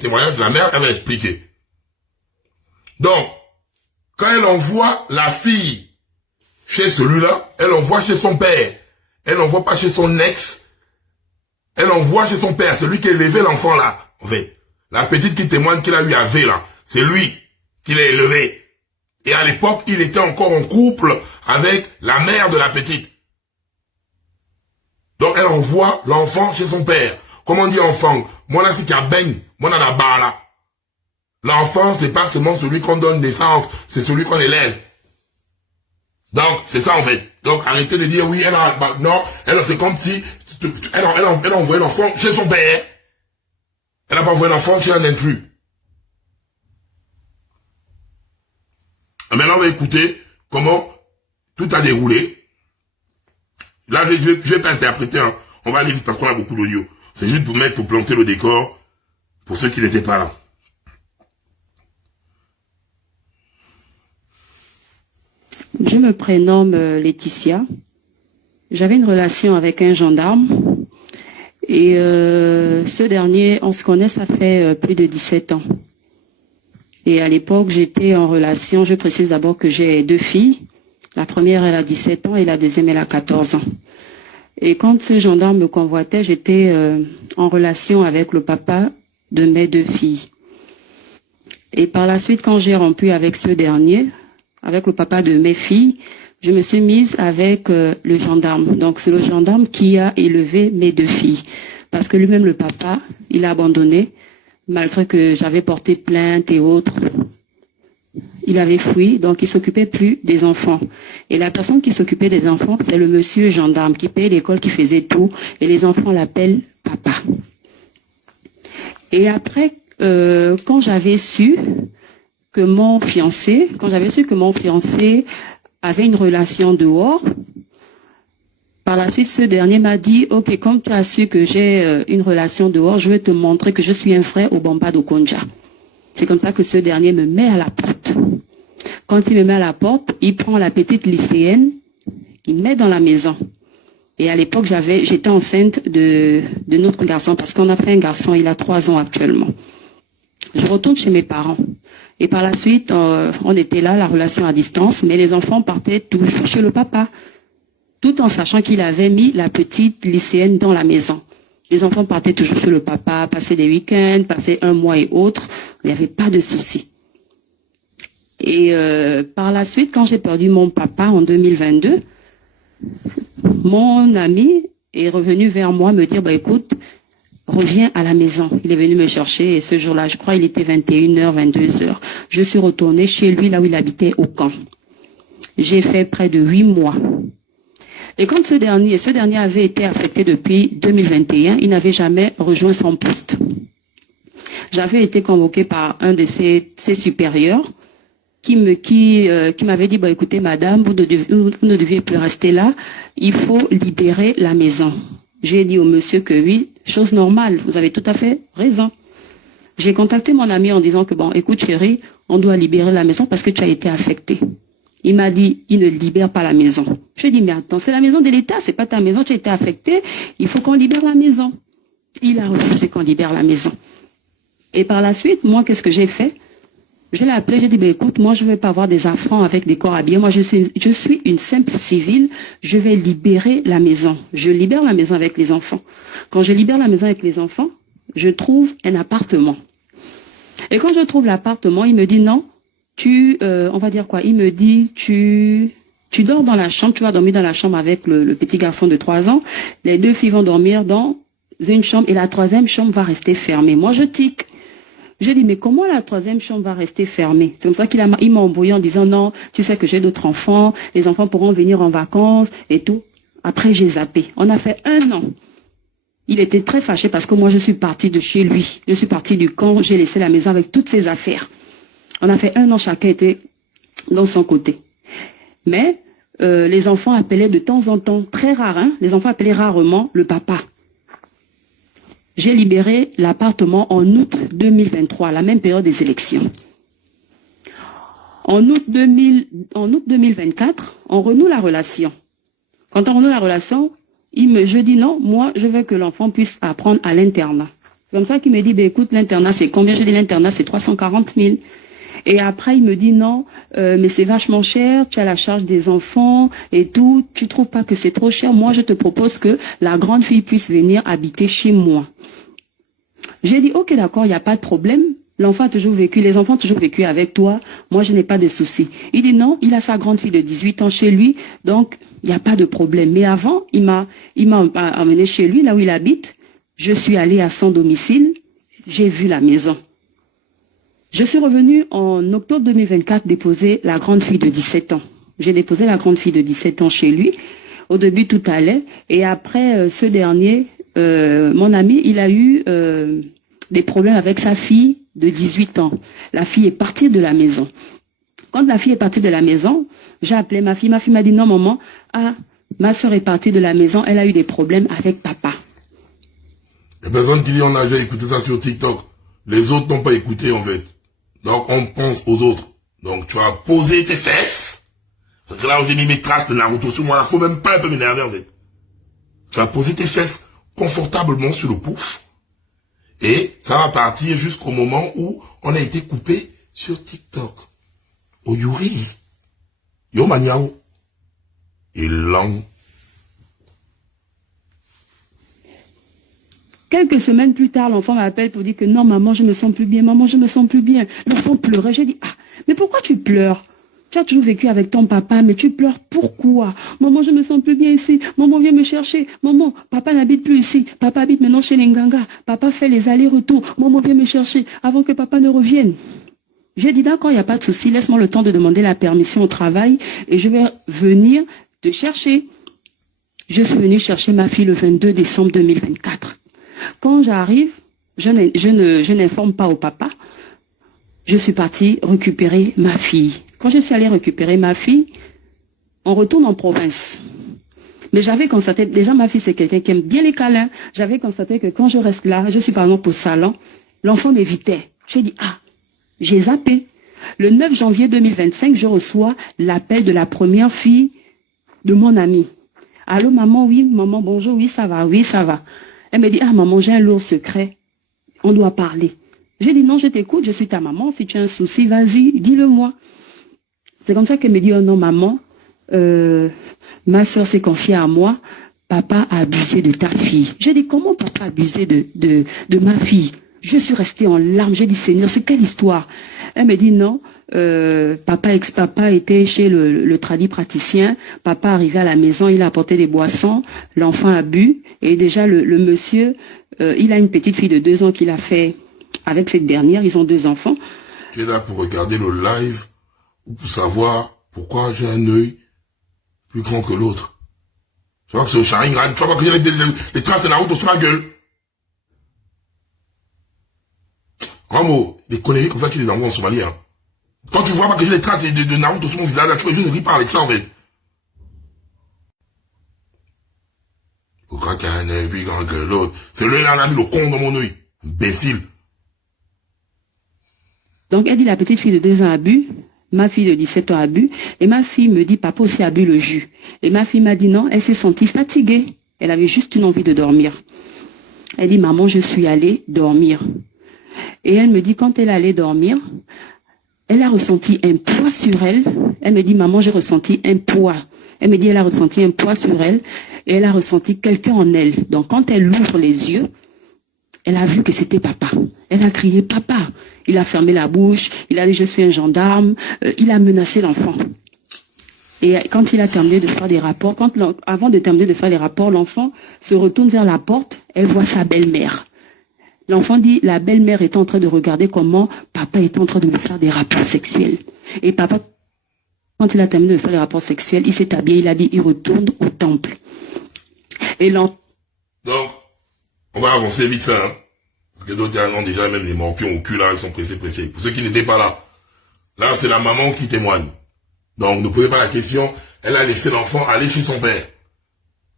témoignages de la mère, elle va expliquer. Donc, quand elle envoie la fille chez celui-là, elle envoie chez son père. Elle n'envoie pas chez son ex. Elle envoie chez son père, celui qui a élevé l'enfant là. En fait, la petite qui témoigne qu'il a eu à V là, c'est lui qui l'a élevé. Et à l'époque, il était encore en couple avec la mère de la petite. Donc, elle envoie l'enfant chez son père. Comment on dit enfant? Moi, là, c'est qu'il y a baigne. Moi, là, là. L'enfant, c'est pas seulement celui qu'on donne naissance, c'est celui qu'on élève. Donc, c'est ça, en fait. Donc, arrêtez de dire, oui, non, c'est comme si, elle a envoyé l'enfant chez son père. Elle n'a pas envoyé l'enfant chez un intrus. Maintenant, on va écouter comment tout a déroulé. Là, je vais pas interpréter, hein. On va aller vite parce qu'on a beaucoup d'audio. C'est juste pour planter le décor pour ceux qui n'étaient pas là. Je me prénomme Laetitia. J'avais une relation avec un gendarme. Et ce dernier, on se connaît, ça fait plus de 17 ans. Et à l'époque, j'étais en relation, je précise d'abord que j'ai 2 filles. La première, elle a 17 ans et la deuxième, elle a 14 ans. Et quand ce gendarme me convoitait, j'étais en relation avec le papa de mes 2 filles. Et par la suite, quand j'ai rompu avec ce dernier, avec le papa de mes filles, je me suis mise avec le gendarme. Donc c'est le gendarme qui a élevé mes 2 filles. Parce que lui-même, le papa, il a abandonné, malgré que j'avais porté plainte et autres. Il avait fui, donc il s'occupait plus des enfants. Et la personne qui s'occupait des enfants, c'est le monsieur gendarme qui payait l'école, qui faisait tout, et les enfants l'appellent papa. Et après, quand j'avais su que mon fiancé avait une relation dehors, par la suite, ce dernier m'a dit, ok, comme tu as su que j'ai une relation dehors, je vais te montrer que je suis un frère au Bamba d'Okonja. C'est comme ça que ce dernier me met à la porte. Quand il me met à la porte, il prend la petite lycéenne, il me met dans la maison. Et à l'époque, j'étais enceinte de notre garçon, parce qu'on a fait un garçon, il a 3 ans actuellement. Je retourne chez mes parents. Et par la suite, on était là, la relation à distance, mais les enfants partaient toujours chez le papa, tout en sachant qu'il avait mis la petite lycéenne dans la maison. Les enfants partaient toujours chez le papa, passer des week-ends, passer un mois et autres. Il n'y avait pas de souci. Et par la suite, quand j'ai perdu mon papa en 2022, mon ami est revenu vers moi me dire, bah écoute, reviens à la maison. Il est venu me chercher et ce jour-là, je crois il était 21h, 22h. Je suis retournée chez lui, là où il habitait au camp. J'ai fait près de 8 mois. Et quand ce dernier avait été affecté depuis 2021, il n'avait jamais rejoint son poste. J'avais été convoquée par un de ses supérieurs qui m'avait dit, bah, écoutez madame, vous ne deviez plus rester là, il faut libérer la maison. J'ai dit au monsieur que oui, chose normale, vous avez tout à fait raison. J'ai contacté mon ami en disant que bon, écoute chérie, on doit libérer la maison parce que tu as été affectée. Il m'a dit, il ne libère pas la maison. Je lui ai dit, mais attends, c'est la maison de l'État, c'est pas ta maison, tu as été affectée, il faut qu'on libère la maison. Il a refusé qu'on libère la maison. Et par la suite, moi, qu'est-ce que j'ai fait? Je l'ai appelé, j'ai dit, ben, écoute, moi, je ne veux pas avoir des affronts avec des corps habillés. Moi, je suis une simple civile, je vais libérer la maison. Je libère la maison avec les enfants. Quand je libère la maison avec les enfants, je trouve un appartement. Et quand je trouve l'appartement, il me dit, non, on va dire quoi? Il me dit, tu dors dans la chambre, tu vas dormir dans la chambre avec le petit garçon de 3 ans. Les 2 filles vont dormir dans une chambre et la 3e chambre va rester fermée. Moi, je tique. Je dis, mais comment la 3e chambre va rester fermée? C'est comme ça qu'il m'a embrouillé en disant, non, tu sais que j'ai d'autres enfants, les enfants pourront venir en vacances et tout. Après, j'ai zappé. On a fait 1 an. Il était très fâché parce que moi, je suis partie de chez lui. Je suis partie du camp, j'ai laissé la maison avec toutes ses affaires. On a fait 1 an, chacun était dans son côté. Mais les enfants appelaient de temps en temps, très rare, hein, les enfants appelaient rarement le papa. J'ai libéré l'appartement en août 2023, la même période des élections. En août 2024, on renoue la relation. Quand on renoue la relation, je dis non, moi je veux que l'enfant puisse apprendre à l'internat. C'est comme ça qu'il me dit, ben écoute, l'internat c'est combien? J'ai dit l'internat c'est 340 000. Et après, il me dit non, mais c'est vachement cher, tu as la charge des enfants et tout, tu trouves pas que c'est trop cher? Moi, je te propose que la grande fille puisse venir habiter chez moi. J'ai dit, ok, d'accord, il n'y a pas de problème. L'enfant a toujours vécu, les enfants ont toujours vécu avec toi. Moi, je n'ai pas de souci. Il dit non, il a sa grande fille de 18 ans chez lui, donc il n'y a pas de problème. Mais avant, il m'a emmené chez lui, là où il habite. Je suis allée à son domicile, j'ai vu la maison. Je suis revenue en octobre 2024 déposer la grande fille de 17 ans. J'ai déposé la grande fille de 17 ans chez lui. Au début, tout allait. Et après, ce dernier, mon ami, il a eu des problèmes avec sa fille de 18 ans. La fille est partie de la maison. Quand la fille est partie de la maison, j'ai appelé ma fille. Ma fille m'a dit, non, maman, ma soeur est partie de la maison. Elle a eu des problèmes avec papa. Il y a personne qui dit on a déjà écouté ça sur TikTok. Les autres n'ont pas écouté, en fait. Donc, on pense aux autres. Donc, tu as posé tes fesses. Parce que là où j'ai mis mes traces de Naruto sur moi, il faut même pas un peu m'énerver, en fait. Tu as posé tes fesses confortablement sur le pouf. Et ça va partir jusqu'au moment où on a été coupé sur TikTok. Au Yuri. Yo maniao. Et lang. Quelques semaines plus tard, l'enfant m'appelle pour dire que non, maman, je me sens plus bien. Maman, je me sens plus bien. L'enfant pleurait. J'ai dit, mais pourquoi tu pleures? Tu as toujours vécu avec ton papa, mais tu pleures pourquoi? Maman, je me sens plus bien ici. Maman, viens me chercher. Maman, papa n'habite plus ici. Papa habite maintenant chez Lenganga. Papa fait les allers-retours. Maman, viens me chercher avant que papa ne revienne. J'ai dit, d'accord, il n'y a pas de souci. Laisse-moi le temps de demander la permission au travail et je vais venir te chercher. Je suis venue chercher ma fille le 22 décembre 2024. Quand j'arrive, je n'informe pas au papa. Je suis partie récupérer ma fille. Quand je suis allée récupérer ma fille, on retourne en province. Mais j'avais constaté, déjà ma fille c'est quelqu'un qui aime bien les câlins. J'avais constaté que quand je reste là, je suis par exemple au salon, l'enfant m'évitait. J'ai dit, j'ai zappé. Le 9 janvier 2025, je reçois l'appel de la première fille de mon ami. Allô maman, oui, maman, bonjour, oui, ça va, oui, ça va. Elle me dit, maman, j'ai un lourd secret. On doit parler. J'ai dit, non, je t'écoute, je suis ta maman. Si tu as un souci, vas-y, dis-le-moi. C'est comme ça qu'elle me dit, oh non, maman, ma soeur s'est confiée à moi. Papa a abusé de ta fille. J'ai dit, comment papa a abusé de ma fille? Je suis restée en larmes. J'ai dit, Seigneur, c'est quelle histoire? Elle me dit, non, papa était chez le tradit praticien. Papa arrivait à la maison, il a apporté des boissons. L'enfant a bu. Et déjà, le monsieur, il a une petite fille de 2 ans qu'il a fait avec cette dernière. Ils ont 2 enfants. Tu es là pour regarder le live ou pour savoir pourquoi j'ai un œil plus grand que l'autre. Tu vois que c'est au Sharingan. Tu vois pas que j'ai les traces de Naruto sur ma gueule. Vraiment, des conneries comme ça, tu les envoies en Somalie. Hein. Quand tu vois pas que j'ai les traces de Naruto sur mon visage, là, je ne ris pas avec ça, en fait. Pourquoi qu'il y a un œil plus grand que l'autre? C'est lui là, on a mis le con dans mon œil. Imbécile. Donc, elle dit la petite fille de 2 ans a bu. Ma fille de 17 ans a bu. Et ma fille me dit, papa aussi a bu le jus. Et ma fille m'a dit non, elle s'est sentie fatiguée. Elle avait juste une envie de dormir. Elle dit, maman, je suis allée dormir. Et elle me dit, quand elle allait dormir, elle a ressenti un poids sur elle. Elle me dit, maman, j'ai ressenti un poids. Elle me dit, elle a ressenti un poids sur elle. Et elle a ressenti quelqu'un en elle. Donc, quand elle ouvre les yeux, elle a vu que c'était papa. Elle a crié, papa. Il a fermé la bouche. Il a dit, je suis un gendarme. Il a menacé l'enfant. Et quand il a terminé de faire des rapports, avant de terminer de faire les rapports, l'enfant se retourne vers la porte. Elle voit sa belle-mère. L'enfant dit, la belle-mère est en train de regarder comment papa est en train de me faire des rapports sexuels. Et papa, quand il a terminé de faire les rapports sexuels, il s'est habillé, il a dit, il retourne au temple. Et donc, on va avancer vite fait, hein. Parce que d'autres ont déjà même les morpions au cul là, ils sont pressés. Pour ceux qui n'étaient pas là c'est la maman qui témoigne. Donc ne posez pas la question, elle a laissé l'enfant aller chez son père.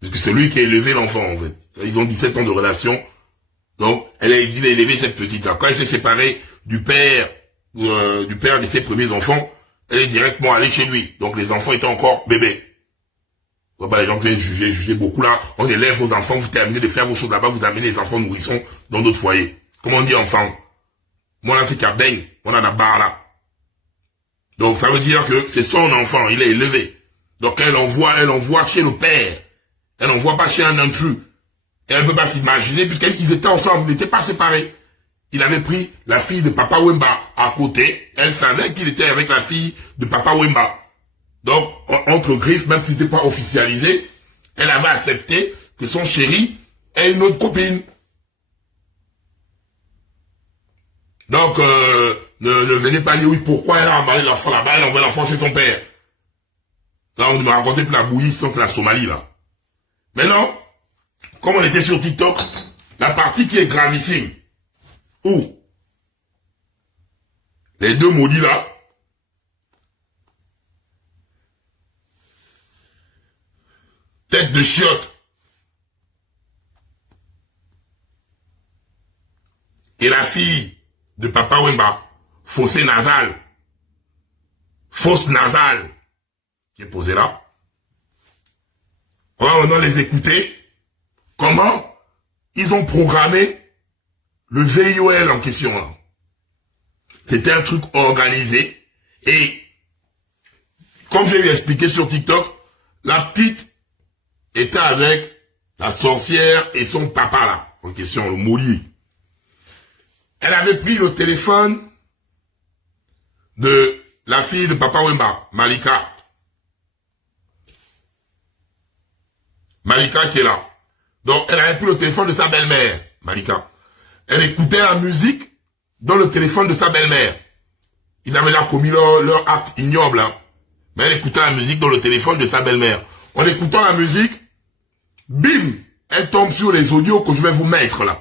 Parce que c'est lui qui a élevé l'enfant en fait. Ils ont 17 ans de relation. Donc elle a élevé cette petite là. Quand elle s'est séparée du père de ses premiers enfants, elle est directement allée chez lui. Donc les enfants étaient encore bébés. Les gens qui jugent beaucoup là, on élève vos enfants, vous terminez de faire vos choses là-bas, vous amenez les enfants nourrissons dans d'autres foyers. comment on dit enfant? Moi, là, c'est qu'à baigne, on a la barre là. Donc, ça veut dire que c'est son enfant, il est élevé. Donc, elle envoie chez le père. Elle n'envoie pas chez un intrus. Et elle ne peut pas s'imaginer, puisqu'ils étaient ensemble, ils n'étaient pas séparés. Il avait pris la fille de Papa Wemba à côté. Elle savait qu'il était avec la fille de Papa Wemba. Donc, entre griffes, même si c'était pas officialisé, elle avait accepté que son chéri ait une autre copine. Donc, ne venez pas dire oui, pourquoi elle a emballé l'enfant là-bas, elle envoie l'enfant chez son père. Là, on me racontait plus la bouillie, sinon c'est la Somalie, là. Mais non, comme on était sur TikTok, la partie qui est gravissime, où les deux maudits là, tête de chiotte, et la fille de Papa Wemba, fossé nasal, fausse nasale, qui est posée là. On va maintenant les écouter. Comment ils ont programmé le VIOL en question là. C'était un truc organisé. Et comme je l'ai expliqué sur TikTok, la petite était avec la sorcière et son papa là, en question, le Moli. Elle avait pris le téléphone de la fille de Papa Wemba, Malika. Malika qui est là. Donc, elle avait pris le téléphone de sa belle-mère, Malika. Elle écoutait la musique dans le téléphone de sa belle-mère. Ils avaient là commis leur acte ignoble, hein. Mais elle écoutait la musique dans le téléphone de sa belle-mère. En écoutant la musique, bim, elle tombe sur les audios que je vais vous mettre là.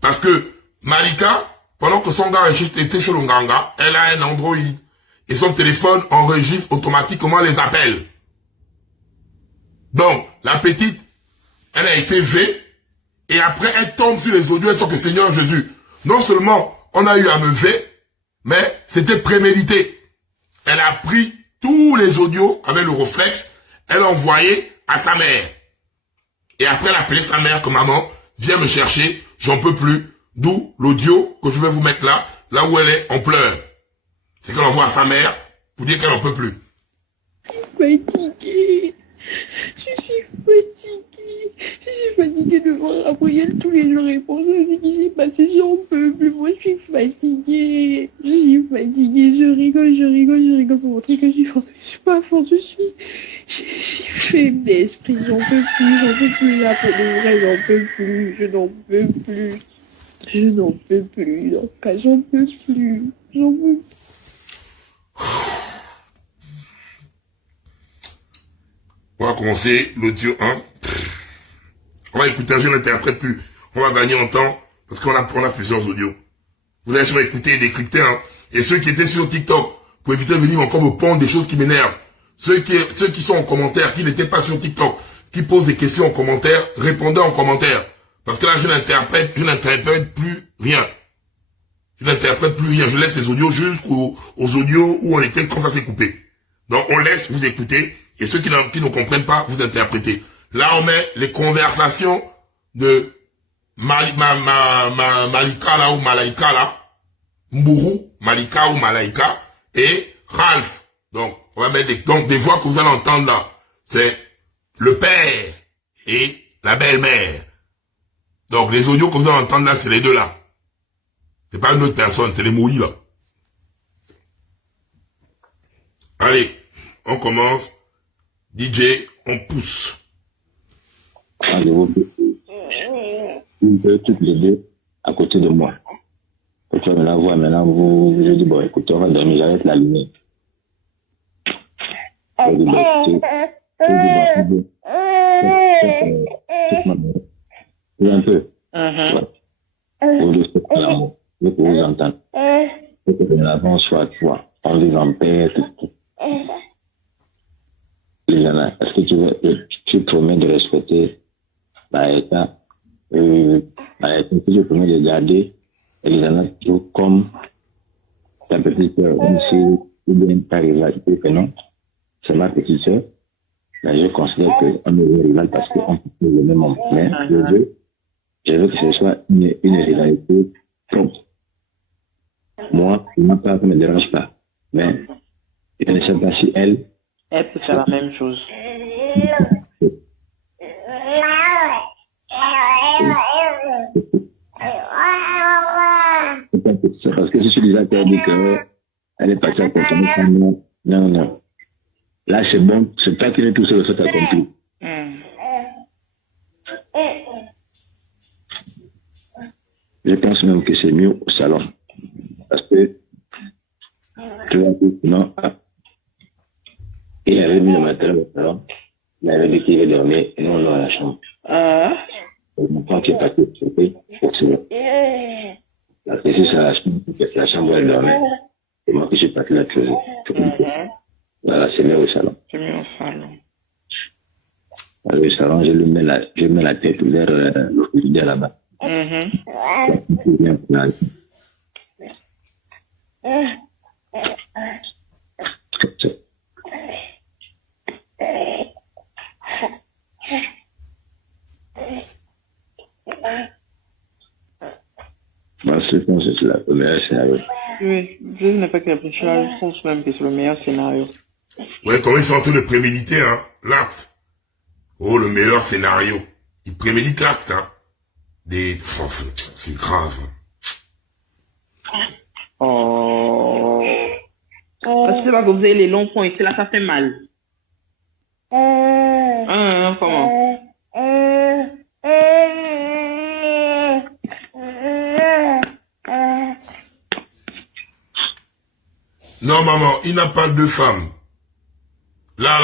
Parce que Malika, pendant que son gars était chez Longanga, elle a un Android. Et son téléphone enregistre automatiquement les appels. Donc, la petite, elle a été V, et après elle tombe sur les audios, elle sent que Seigneur Jésus, non seulement on a eu à me V, mais c'était prémédité. Elle a pris tous les audios avec le réflexe, elle a envoyé à sa mère. Et après elle a appelé sa mère comme maman, viens me chercher, j'en peux plus. D'où l'audio que je vais vous mettre là, là où elle est en pleurs. C'est qu'elle envoie à sa mère pour dire qu'elle n'en peut plus. Fatiguée. Je suis fatiguée. Je suis fatiguée de voir Gabriel tous les jours répondre à ce qui s'est passé. J'en peux plus. Moi, je suis fatiguée. Je suis fatiguée. Je rigole pour montrer que je suis forte. Je suis pas forte. Je suis faible d'esprit. J'en peux plus là pour de vrai. J'en peux plus. Je n'en peux plus. J'en peux plus. On va commencer l'audio 1. On va écouter, je n'interprète plus. On va gagner en temps parce qu'on a plusieurs audios. Vous allez sûrement écouter et décrypter. Hein. Et ceux qui étaient sur TikTok, pour éviter de venir encore me pondre des choses qui m'énervent. Ceux qui sont en commentaire, qui n'étaient pas sur TikTok, qui posent des questions en commentaire, répondez en commentaire. Parce que là, je n'interprète plus rien. Je laisse les audios jusqu'aux audios où on était quand ça s'est coupé. Donc, on laisse vous écouter. Et ceux qui ne comprennent pas, vous interprétez. Là, on met les conversations de Malika là ou Malaika là. Mburu, Malika ou Malaika. Et Ralph. Donc, on va mettre des voix que vous allez entendre là. C'est le père et la belle-mère. Donc, les audios que vous allez entendre là, c'est les deux là. C'est pas une autre personne, c'est les mouillis là. Allez, on commence. DJ, on pousse. Allez, vous pouvez toutes les deux à côté de moi. Pour faire la voix, maintenant, je dis, bon, écoutez, on va dormir, j'arrête la lumière. Je dis, un peu. Vous deux, c'est pas l'amour. Je peux vous entendre. Je peux que l'avant soit toi. On les en paix, tout. Liliana, est-ce que tu promets de respecter Maëta, si tu promets de garder Liliana toujours comme ta petite sœur, même si ou bien ta rivalité, que non, c'est ma petite sœur, mais je considère qu'on est rival parce qu'on peut le même homme. Mais je veux que ce soit une rivalité Donc, moi, ma part ne me dérange pas. Mais je ne sais pas si elle peut faire la même chose. C'est parce que je suis déjà dit qu'elle est passée à côté. Non, non. Là, c'est bon. C'est pas qu'il est tout seul, ça accompli. Je pense même que c'est mieux au salon. Parce que, tu vois, non, il avait mis le matin au salon. Il avait dit qu'il allait dormir et nous, on est à la chambre. Mon père qui est parti pour cela. Parce que c'est la chambre où elle dormait. Et moi qui suis parti là, tout voilà, c'est mieux au salon. C'est mieux au salon. Dans le salon, je mets la tête vers le frigidaire là-bas. Moi, je pense que c'est la première scénario. Oui, je n'ai pas que je pense même que c'est le meilleur scénario. Ouais, comment ils sont en train de préméditer, hein, l'acte. Oh, le meilleur scénario. Ils préméditent l'acte, hein. Oh, c'est grave. Oh. Parce que c'est pas que vous avez les longs points, c'est là, ça fait mal. Comment? Non, maman, il n'a pas de femme. Là,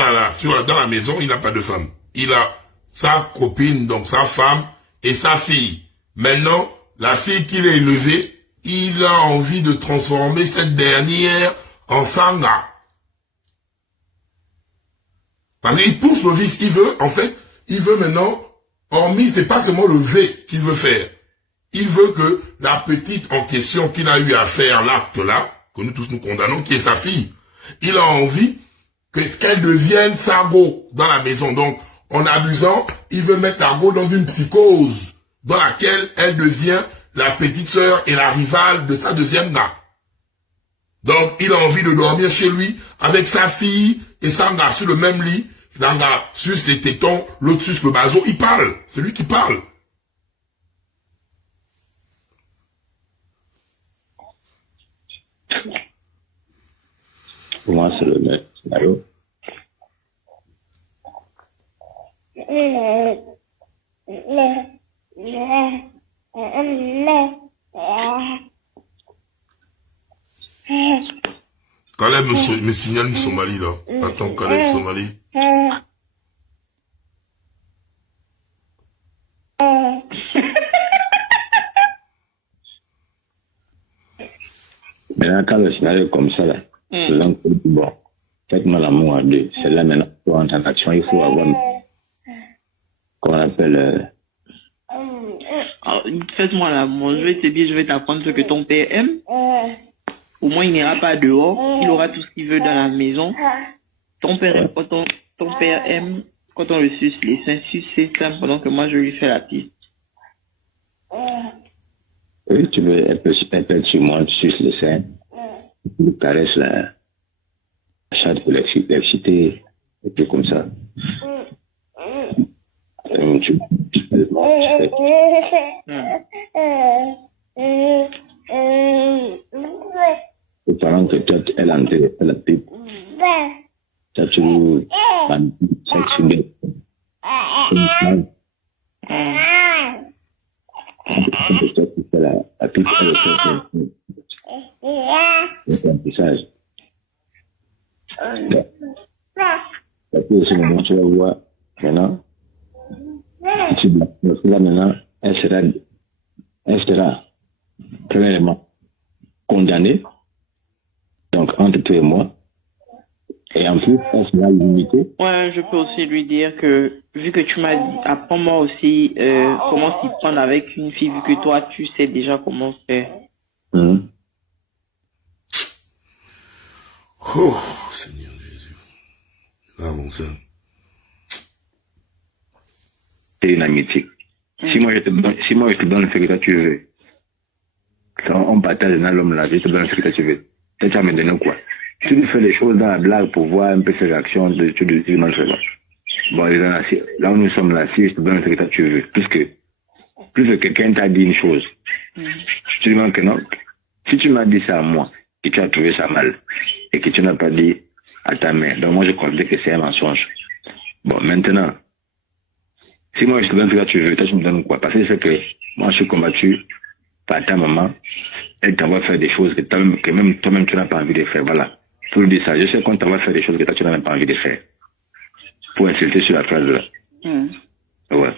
dans la maison, il n'a pas de femme. Il a sa copine, donc sa femme, et sa fille. Maintenant, la fille qu'il a élevée, il a envie de transformer cette dernière en sanga. Parce qu'il pousse le vice, il veut maintenant, hormis, c'est pas seulement le V qu'il veut faire. Il veut que la petite en question qu'il a eu à faire l'acte là, que nous tous nous condamnons, qui est sa fille, il a envie qu'elle devienne Sargo dans la maison. Donc, en abusant, il veut mettre Sargo dans une psychose dans laquelle elle devient la petite sœur et la rivale de sa deuxième gars. Donc, il a envie de dormir chez lui avec sa fille et Sanga sur le même lit. Sanga suce les tétons, l'autre suce le bazo. Il parle. C'est lui qui parle. Pour moi, c'est le même scénario. Caleb me signale une Somalie là. Attends, Caleb Somalie. Maintenant, quand le scénario est comme ça, là, l'oncle dit, bon, faites-moi l'amour à deux. C'est là maintenant, pour entrer en action, il faut avoir, qu'on appelle... Faites-moi l'amour, je vais te dire, je vais t'apprendre ce que ton père aime. Au moins, il n'ira pas dehors, il aura tout ce qu'il veut dans la maison. Ton père aime, ton père aime, quand on le suce les seins, c'est simple, pendant que moi, je lui fais la piste. Oui, tu veux, elle peut sur moi, tu suces les seins, tu lui caresses la chatte pour l'exciter, et puis comme ça. Et pendant que toi, elle entre la pipe, ça tu la pipe, c'est un message. Ce moment, tu vas voir, maintenant, là maintenant, elle sera premièrement condamnée, donc entre toi et moi, et en plus, elle sera limitée. Ouais, je peux aussi lui dire que, vu que tu m'as dit, apprends-moi aussi comment s'y prendre avec une fille, vu que toi, tu sais déjà comment faire. Oh, Seigneur Jésus. Avancez. C'est une amitié. Si moi je te donne ce que toi tu veux, Quand on partage dans l'homme la vie, tu donnes ce que tu veux. Tu vas me donner quoi? Tu lui fais les choses dans la blague pour voir un peu ses réactions, tu dis non, je fais pas. Bon, là où nous sommes là, si je te donne ce que tu veux, plus que quelqu'un t'a dit une chose, tu demandes que non. Si tu m'as dit ça à moi, et tu as trouvé ça mal, et que tu n'as pas dit à ta mère, donc moi je considère que c'est un mensonge. Bon, maintenant, si moi je te donne ce que tu veux, toi tu me donnes quoi? Parce que je sais que moi je suis combattu par ta maman, elle t'envoie faire des choses que même toi-même tu n'as pas envie de faire. Voilà. Pour lui dire ça, je sais qu'on t'envoie faire des choses que toi tu n'as même pas envie de faire. Pour insulter sur la phrase là. Ouais.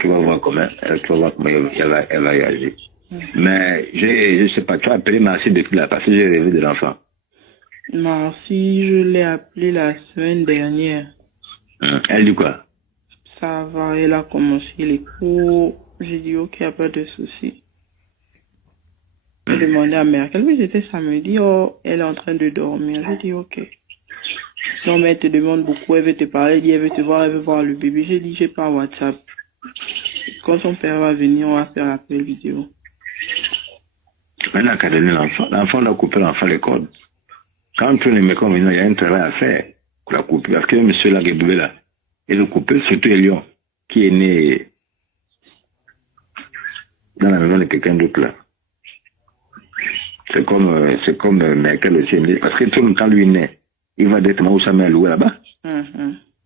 Tu vas voir comment elle va réagir. Mais je sais pas, tu as appelé Marcy depuis là, parce que j'ai rêvé de l'enfant. Marcy, je l'ai appelée la semaine dernière. Elle dit quoi? Ça va, elle a commencé les cours. J'ai dit ok, y a pas de souci. J'ai demandé à Merkel, oui, c'était samedi, oh, elle est en train de dormir. J'ai dit ok. Non, mais elle te demande beaucoup, elle veut te parler, elle dit, elle veut te voir, elle veut voir le bébé. J'ai dit, j'ai pas WhatsApp. Quand son père va venir, on va faire l'appel vidéo. Maintenant, qu'à donner l'enfant, l'enfant doit couper l'enfant les codes. Quand tu n'aimes comme il y a un travail à faire pour la couper. Parce que monsieur là, qui est bébé là, il a coupé, surtout Elion, qui est né dans la maison de quelqu'un d'autre là. C'est comme Merkel aussi. Parce que tout le monde, quand lui est né, il va directement où sa mère louée là-bas.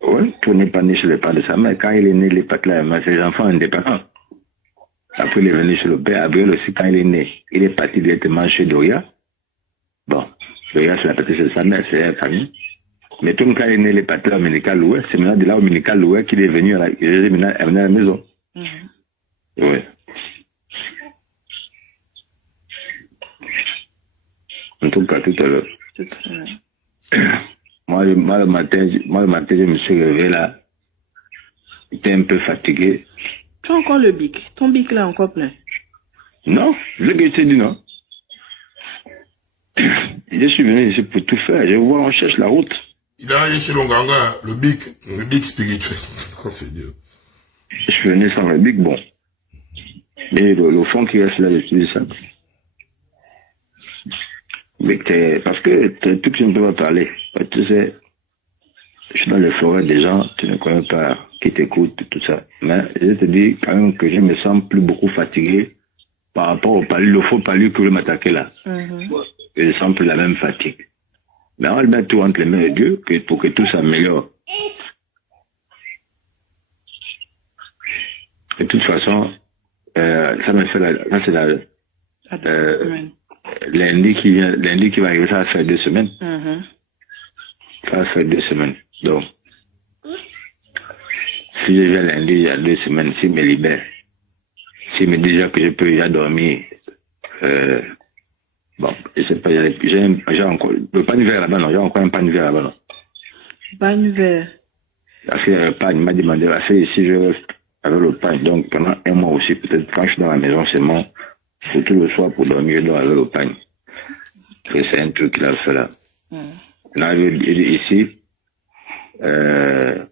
Oui, tout n'est pas né sur les pas de sa mère. Quand il est né, les pattes là, c'est les enfants indépendants. Après, il est venu sur le père. Abriel aussi, quand il est né, il est parti directement chez Doria. Bon, Doria, c'est la partie de sa mère, c'est la famille. Mais tout le monde, quand il est né, les pattes là, médical loué, c'est maintenant de là au médical loué qu'il est venu à la maison. Oui. En tout cas, tout à l'heure. Moi, le matin, je me suis réveillé là. J'étais un peu fatigué. Tu as encore le bic? Ton bic là encore plein? Non, je t'ai dit non. Je suis venu ici pour tout faire. Je vois, on cherche la route. Il a allé chez Longanga, le bic spirituel. Oh, c'est Dieu. Je suis venu sans le bic, bon. Mais le fond qui reste là, j'utilise ça. Mais parce que tout que je ne peux pas parler. Tu sais, je suis dans les forêts des gens, tu ne connais pas, qui t'écoutent, tout ça. Mais je te dis quand même que je me sens plus beaucoup fatigué par rapport au palu, le faux palu que je m'attaquer là. Je sens plus la même fatigue. Mais on va le mettre tout entre les mains de Dieu pour que tout s'améliore. De toute façon, ça me fait ça c'est lundi qui va arriver, ça va faire 2 semaines. Ça va faire 2 semaines. Donc, si je viens lundi, il y a 2 semaines, s'il me libère, s'il me dit déjà que je peux déjà dormir, bon, je sais pas, j'ai encore, le pain d'hiver là-bas, non, j'ai encore un pain d'hiver là-bas, non. Pain d'hiver. Parce que le pain, il m'a demandé, parce que ici, je reste avec le pain, donc pendant 1 mois aussi, peut-être quand je suis dans la maison seulement, surtout le soir pour dormir, je dors avec le pain. C'est un truc qu'il a fait là. Là, ici, je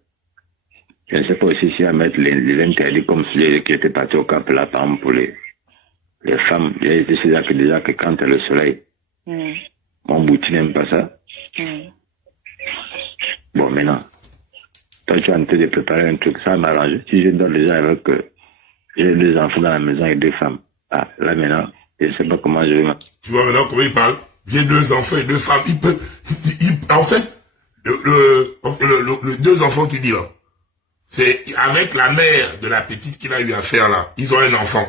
ne sais pas aussi si à mettre les interdits comme celui qui était parti au Cap là, par exemple, pour les femmes. J'ai décidé que déjà que quand il y a le soleil, mon bouti n'aime pas ça. Bon, maintenant, toi tu es en train de préparer un truc, ça m'arrange. Si je dors déjà avec j'ai 2 enfants dans la maison et 2 femmes. Ah, là maintenant, je ne sais pas comment je vais. Tu vois maintenant comment il parle? J'ai 2 enfants et 2 femmes. En fait, le 2 enfants qu'il dit là, c'est avec la mère de la petite qu'il a eu affaire là. Ils ont un enfant.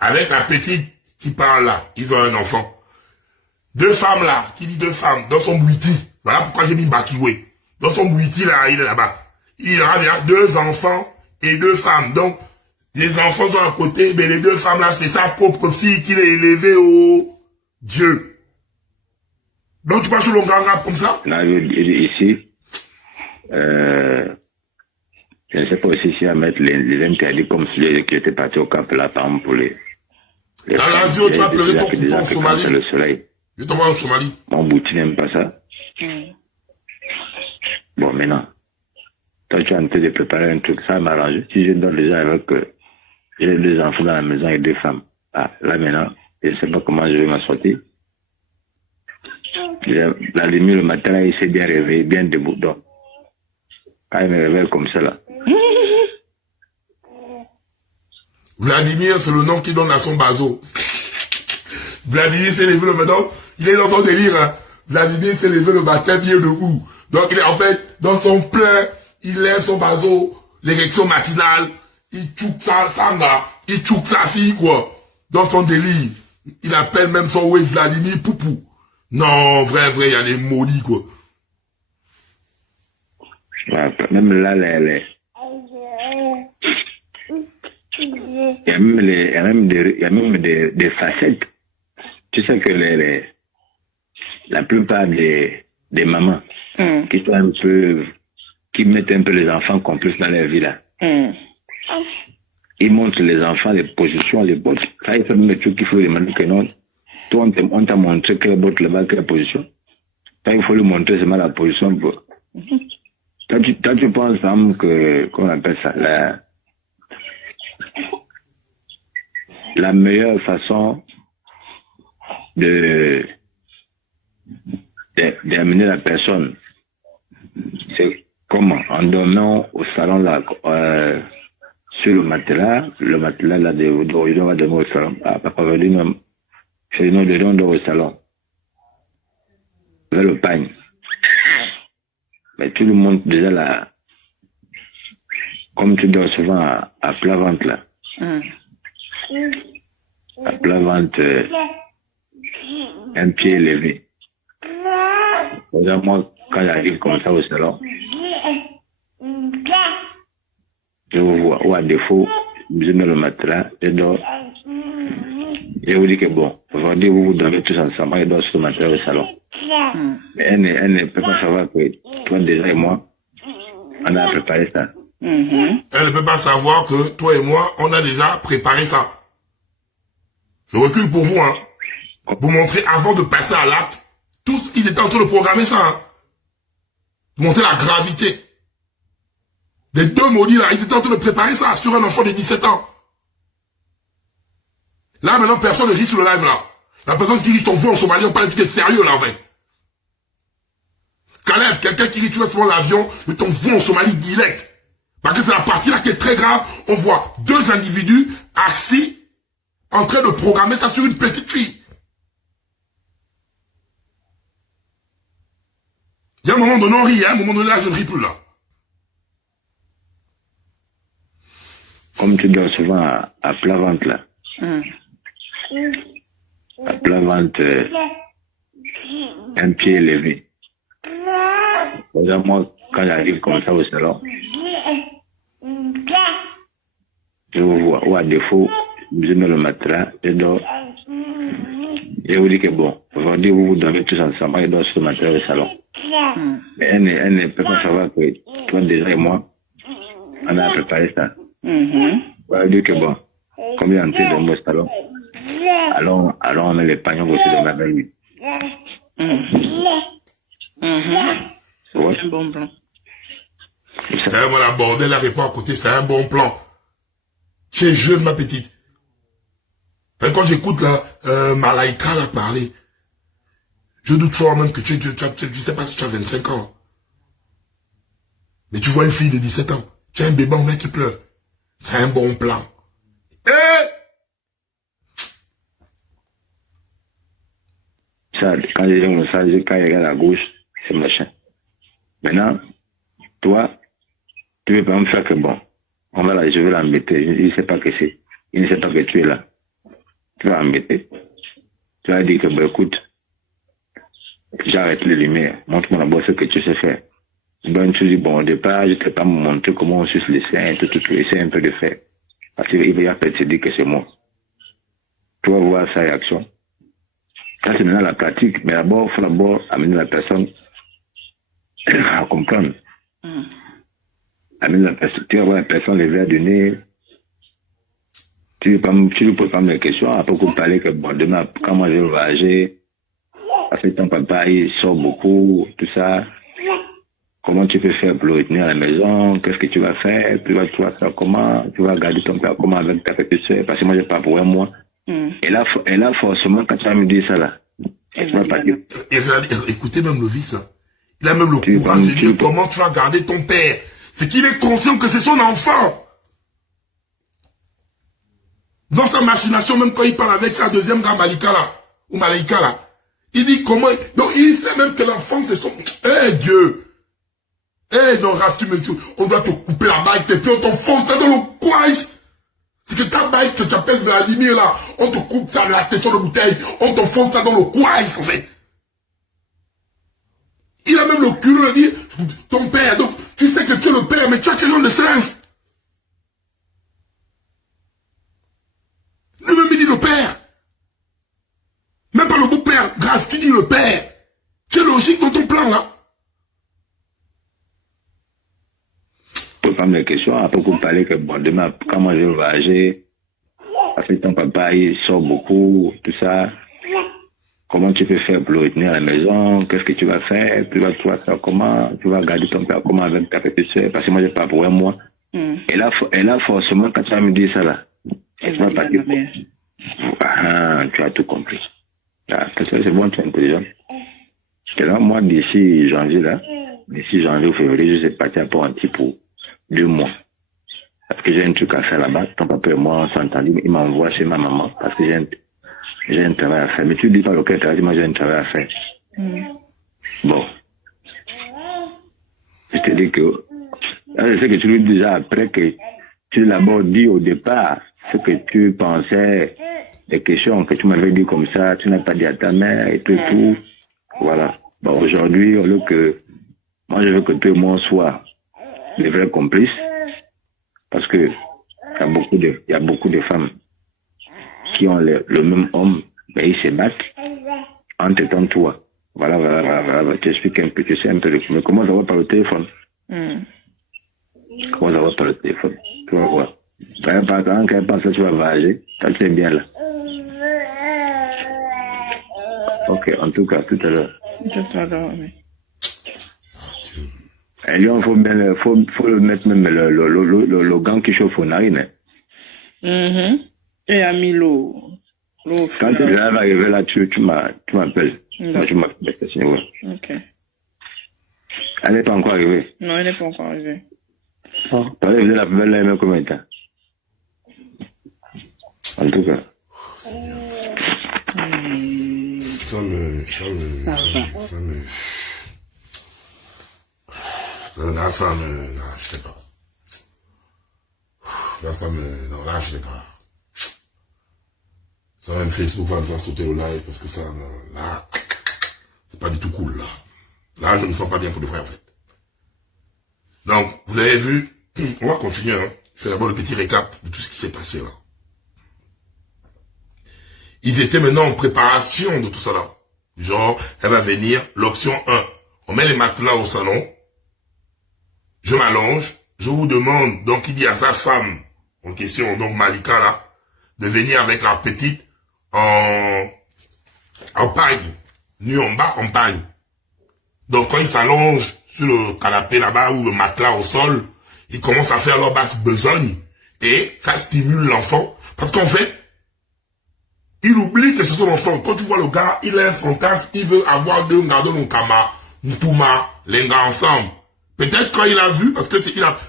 Avec la petite qui parle là, ils ont un enfant. 2 femmes là, qui dit 2 femmes, dans son bouiti. Voilà pourquoi j'ai mis Bakiwe. Dans son bouiti là, il est là-bas. Il aura bien 2 enfants et 2 femmes. Donc, les enfants sont à côté, mais les 2 femmes là, c'est sa propre fille qu'il a élevée au Dieu. Donc tu passes sur le Longanga comme ça? Là, ici, je ne sais pas aussi si à mettre les interdits comme celui qui était parti au Cap là, par exemple, pour les dans l'avion, tu vas pleurer ton coupon au Somalie. Le soleil. Je t'envoie au Somalie. Mon bouti n'aime pas ça. Bon, maintenant, toi tu es en train de préparer un truc, ça m'arrange. Si je dors déjà avec j'ai 2 enfants dans la maison et 2 femmes. Ah, là maintenant, je ne sais pas comment je vais m'en sortir. Vladimir, le matin, là, il s'est bien réveillé, bien debout. Donc, quand il me réveille comme ça, là. Vladimir, c'est le nom qu'il donne à son bazo. Vladimir s'est levé le matin, il est dans son délire. Hein. Vladimir s'est levé le matin bien debout. Donc, il est en fait dans son plein, il lève son bazo, l'érection matinale, il tchouk sa sanga, il tchouk sa fille, quoi. Dans son délire. Il appelle même son ouais Vladimir Poupou. Non, vrai, il y a des maudits, quoi. Ouais, même là, il y a même des facettes. Tu sais que la plupart des mamans qui sont un peu, qui mettent un peu les enfants complices dans leur vie là. Ils montrent les enfants les positions, les bottes. Quand ils font le truc qu'il faut demander que non. Toi, on t'a montré quelle botte là-bas, quelle position. Quand il faut lui montrer seulement la position. Toi, tu penses que, qu'on appelle ça, la meilleure façon d'amener la personne, c'est comment? En dormant au salon là, sur le matelas là, il doit dormir au salon. C'est le nom de dort au salon. Vers le pagne. Mais tout le monde déjà là, comme tu dors souvent à plat ventre là. À plat ventre, un pied élevé. Moi, quand j'arrive comme ça au salon, je vous vois, ou à défaut, je mets le matelas, je dors. Je vous dis que bon, aujourd'hui vous dormez tous ensemble, je dors sur le matelas au salon. Mais elle ne peut pas savoir que toi déjà et moi, on a préparé ça. Elle ne peut pas savoir que toi et moi, on a déjà préparé ça. Je recule pour vous, hein. Vous montrer avant de passer à l'acte, tout ce qu'il était en train de programmer ça. Hein. Vous montrez la gravité. Les deux maudits là, ils étaient en train de préparer ça sur un enfant de 17 ans. Là maintenant, personne ne rit sur le live là. La personne qui rit ton vol en Somalie, on parle de trucs sérieux là en fait. Caleb, quelqu'un qui rit, tu vas prendre l'avion, de ton vol en Somalie direct. Parce que c'est la partie là qui est très grave. On voit deux individus assis en train de programmer ça sur une petite fille. Il y a un moment donné, on rit, hein, un moment donné, là, je ne ris plus, là. Comme tu dors souvent à plat ventre, là. À plat ventre, un pied élevé. Moi, quand j'arrive comme ça au salon, je vous vois, ou à défaut, je mets le matelas, je dors. Je vous dis que bon, aujourd'hui vous dormez tous ensemble, je dors sur le matelas au salon. Mais elle ne peut pas savoir que toi déjà et moi, on a préparé ça. On va dire que bon, comme il est entré dans mon salon, alors on met les pagnons aussi de ma belle lui. C'est un bon plan. C'est un bon bordel, la répond à côté, c'est un bon plan. Tu es jeune, ma petite. Quand j'écoute la Malaika là parler, je doute fort même que je sais pas si tu as 25 ans. Mais tu vois une fille de 17 ans, tu as un bébé en main qui pleure. C'est un bon plan. Ça, quand les gens ça, quand ils regardent à gauche, c'est machin. Maintenant, toi, tu veux pas me faire que bon, je vais l'embêter. Il ne sait pas que c'est. Il ne sait pas que tu es là. Tu vas l'embêter. Tu vas dire que bon, écoute, j'arrête les lumières. Montre-moi d'abord ce que tu sais faire. Ben, tu dis, bon, au départ, je ne t'ai pas montré comment on suce les seins, tout, essaie un peu de faire. Parce qu'il va peut-être se dire que c'est moi. Tu vas voir sa réaction. Ça, c'est maintenant la pratique. Mais d'abord, il faut d'abord amener la personne à comprendre. Amener la personne, tu vas voir la personne les verres du nez. Tu lui poses pas mes questions. Après, vous parlez que, bon, demain, quand moi je vais voyager, parce que ton papa, il sort beaucoup, tout ça. Comment tu peux faire pour le retenir à la maison? Qu'est-ce que tu vas faire? Tu vas faire comment? Tu vas garder ton père comment avec ta petite soeur? Parce que moi, je pars pour un mois. Et là, forcément, quand tu vas me dire ça, là, écoutez même le vice, hein. Il a même le courage de dire comment tu vas garder ton père. C'est qu'il est conscient que c'est son enfant. Dans sa machination, même quand il parle avec sa deuxième dame Malika là, ou Malika là, il dit comment... Donc il sait même que l'enfant c'est son... Eh Dieu! Eh non, Rastu, monsieur, on doit te couper la bague, et puis on t'enfonce dans le coin. C'est que ta bague que tu appelles Vladimir là, on te coupe ça de la tesson de bouteille, on t'enfonce ça dans le coin, en fait. Il a même le culot de dire, ton père, donc tu sais que tu es le père, mais tu as quel genre de sens? Lui-même il dit le père. Même pas le beau-père, grâce, tu dis le père. Tu es logique dans ton plan là. Pour prendre les questions, après vous parlez que bon, demain, quand moi je vais voyager, parce que ton papa il sort beaucoup, tout ça. Comment tu peux faire pour le retenir à la maison? Qu'est-ce que tu vas faire? Tu vas faire comment? Tu vas garder ton père comment avec ta petite soeur? Parce que moi, j'ai pas pour un mois. Et là, forcément, quand tu vas me dire ça, là, tu vas pas dire. Ah, tu as tout compris. Ah, c'est bon, tu es intelligent. Et là, moi, d'ici janvier ou février, je suis parti à Port-Anti pour 2 mois. Parce que j'ai un truc à faire là-bas. Ton papa et moi, on s'entend. Il m'envoie chez ma maman parce que j'ai un travail à faire. Mais tu ne dis pas lequel travail, moi j'ai un travail à faire. Bon. Je te dis que... Je sais que tu lui dis déjà après que tu l'as dit au départ ce que tu pensais, les questions que tu m'avais dit comme ça, tu n'as pas dit à ta mère et tout. Voilà. Bon, aujourd'hui, au lieu que... Moi, je veux que tout le monde soit des vrais complices. Parce que il y a beaucoup de femmes qui ont le même homme, mais ils se battent en t'étant toi. Voilà. Tu expliques un peu, tu sais un peu mais comment ça va par le téléphone? Comment ça va par le téléphone? Tu vas voir. Quand elle pense que tu vas voyager, ça c'est bien là. Ok, en tout cas, tout à l'heure. Oui. Et lui, il faut le mettre même le gant qui chauffe aux narines. Et a mis l'eau. Quand tu va arriver là, tu m'appelles. Moi, tu m'appelles. Ouais. Ok. Elle n'est pas encore arrivée. Non, elle n'est pas encore arrivée. Oh, tu as vu la poubelle là, il y a combien de temps? En tout cas. Là, je sais pas. Là, je sais pas. Ça, même Facebook va me faire sauter au live parce que ça, là, c'est pas du tout cool, là. Là, je me sens pas bien pour de vrai, en fait. Donc, vous avez vu, on va continuer, hein. Je fais d'abord le petit récap de tout ce qui s'est passé, là. Ils étaient maintenant en préparation de tout ça, là. Genre, elle va venir, l'option 1. On met les matelas au salon. Je m'allonge. Je vous demande, donc il dit à sa femme, en question, donc Malika, là, de venir avec la petite en pagne. Nu en bas, en pagne. Donc quand ils s'allongent sur le canapé là-bas ou le matelas au sol, ils commencent à faire leur basse besogne et ça stimule l'enfant. Parce qu'en fait, il oublie que c'est son enfant. Quand tu vois le gars, il a un fantasme, il veut avoir 2 gars dans Kama, Ntouma, les gars ensemble. Peut-être quand il a vu, parce que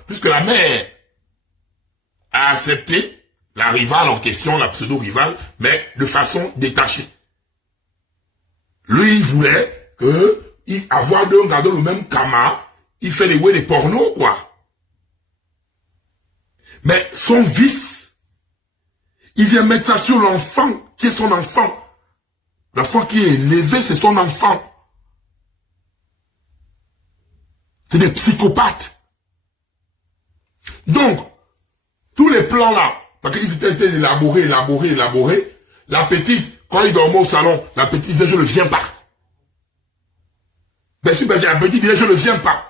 puisque la mère a accepté la rivale en question, la pseudo-rivale, mais de façon détachée. Lui, il voulait avoir 2 gars dans le même Kama, il fait des pornos, quoi. Mais son vice, il vient mettre ça sur l'enfant, qui est son enfant. L'enfant qui est élevé, c'est son enfant. C'est des psychopathes. Donc, tous les plans là, parce qu'ils étaient élaborés, la petite, quand il dormait au salon, la petite disait, je ne viens pas. Bien sûr, la petite disait, je ne viens pas.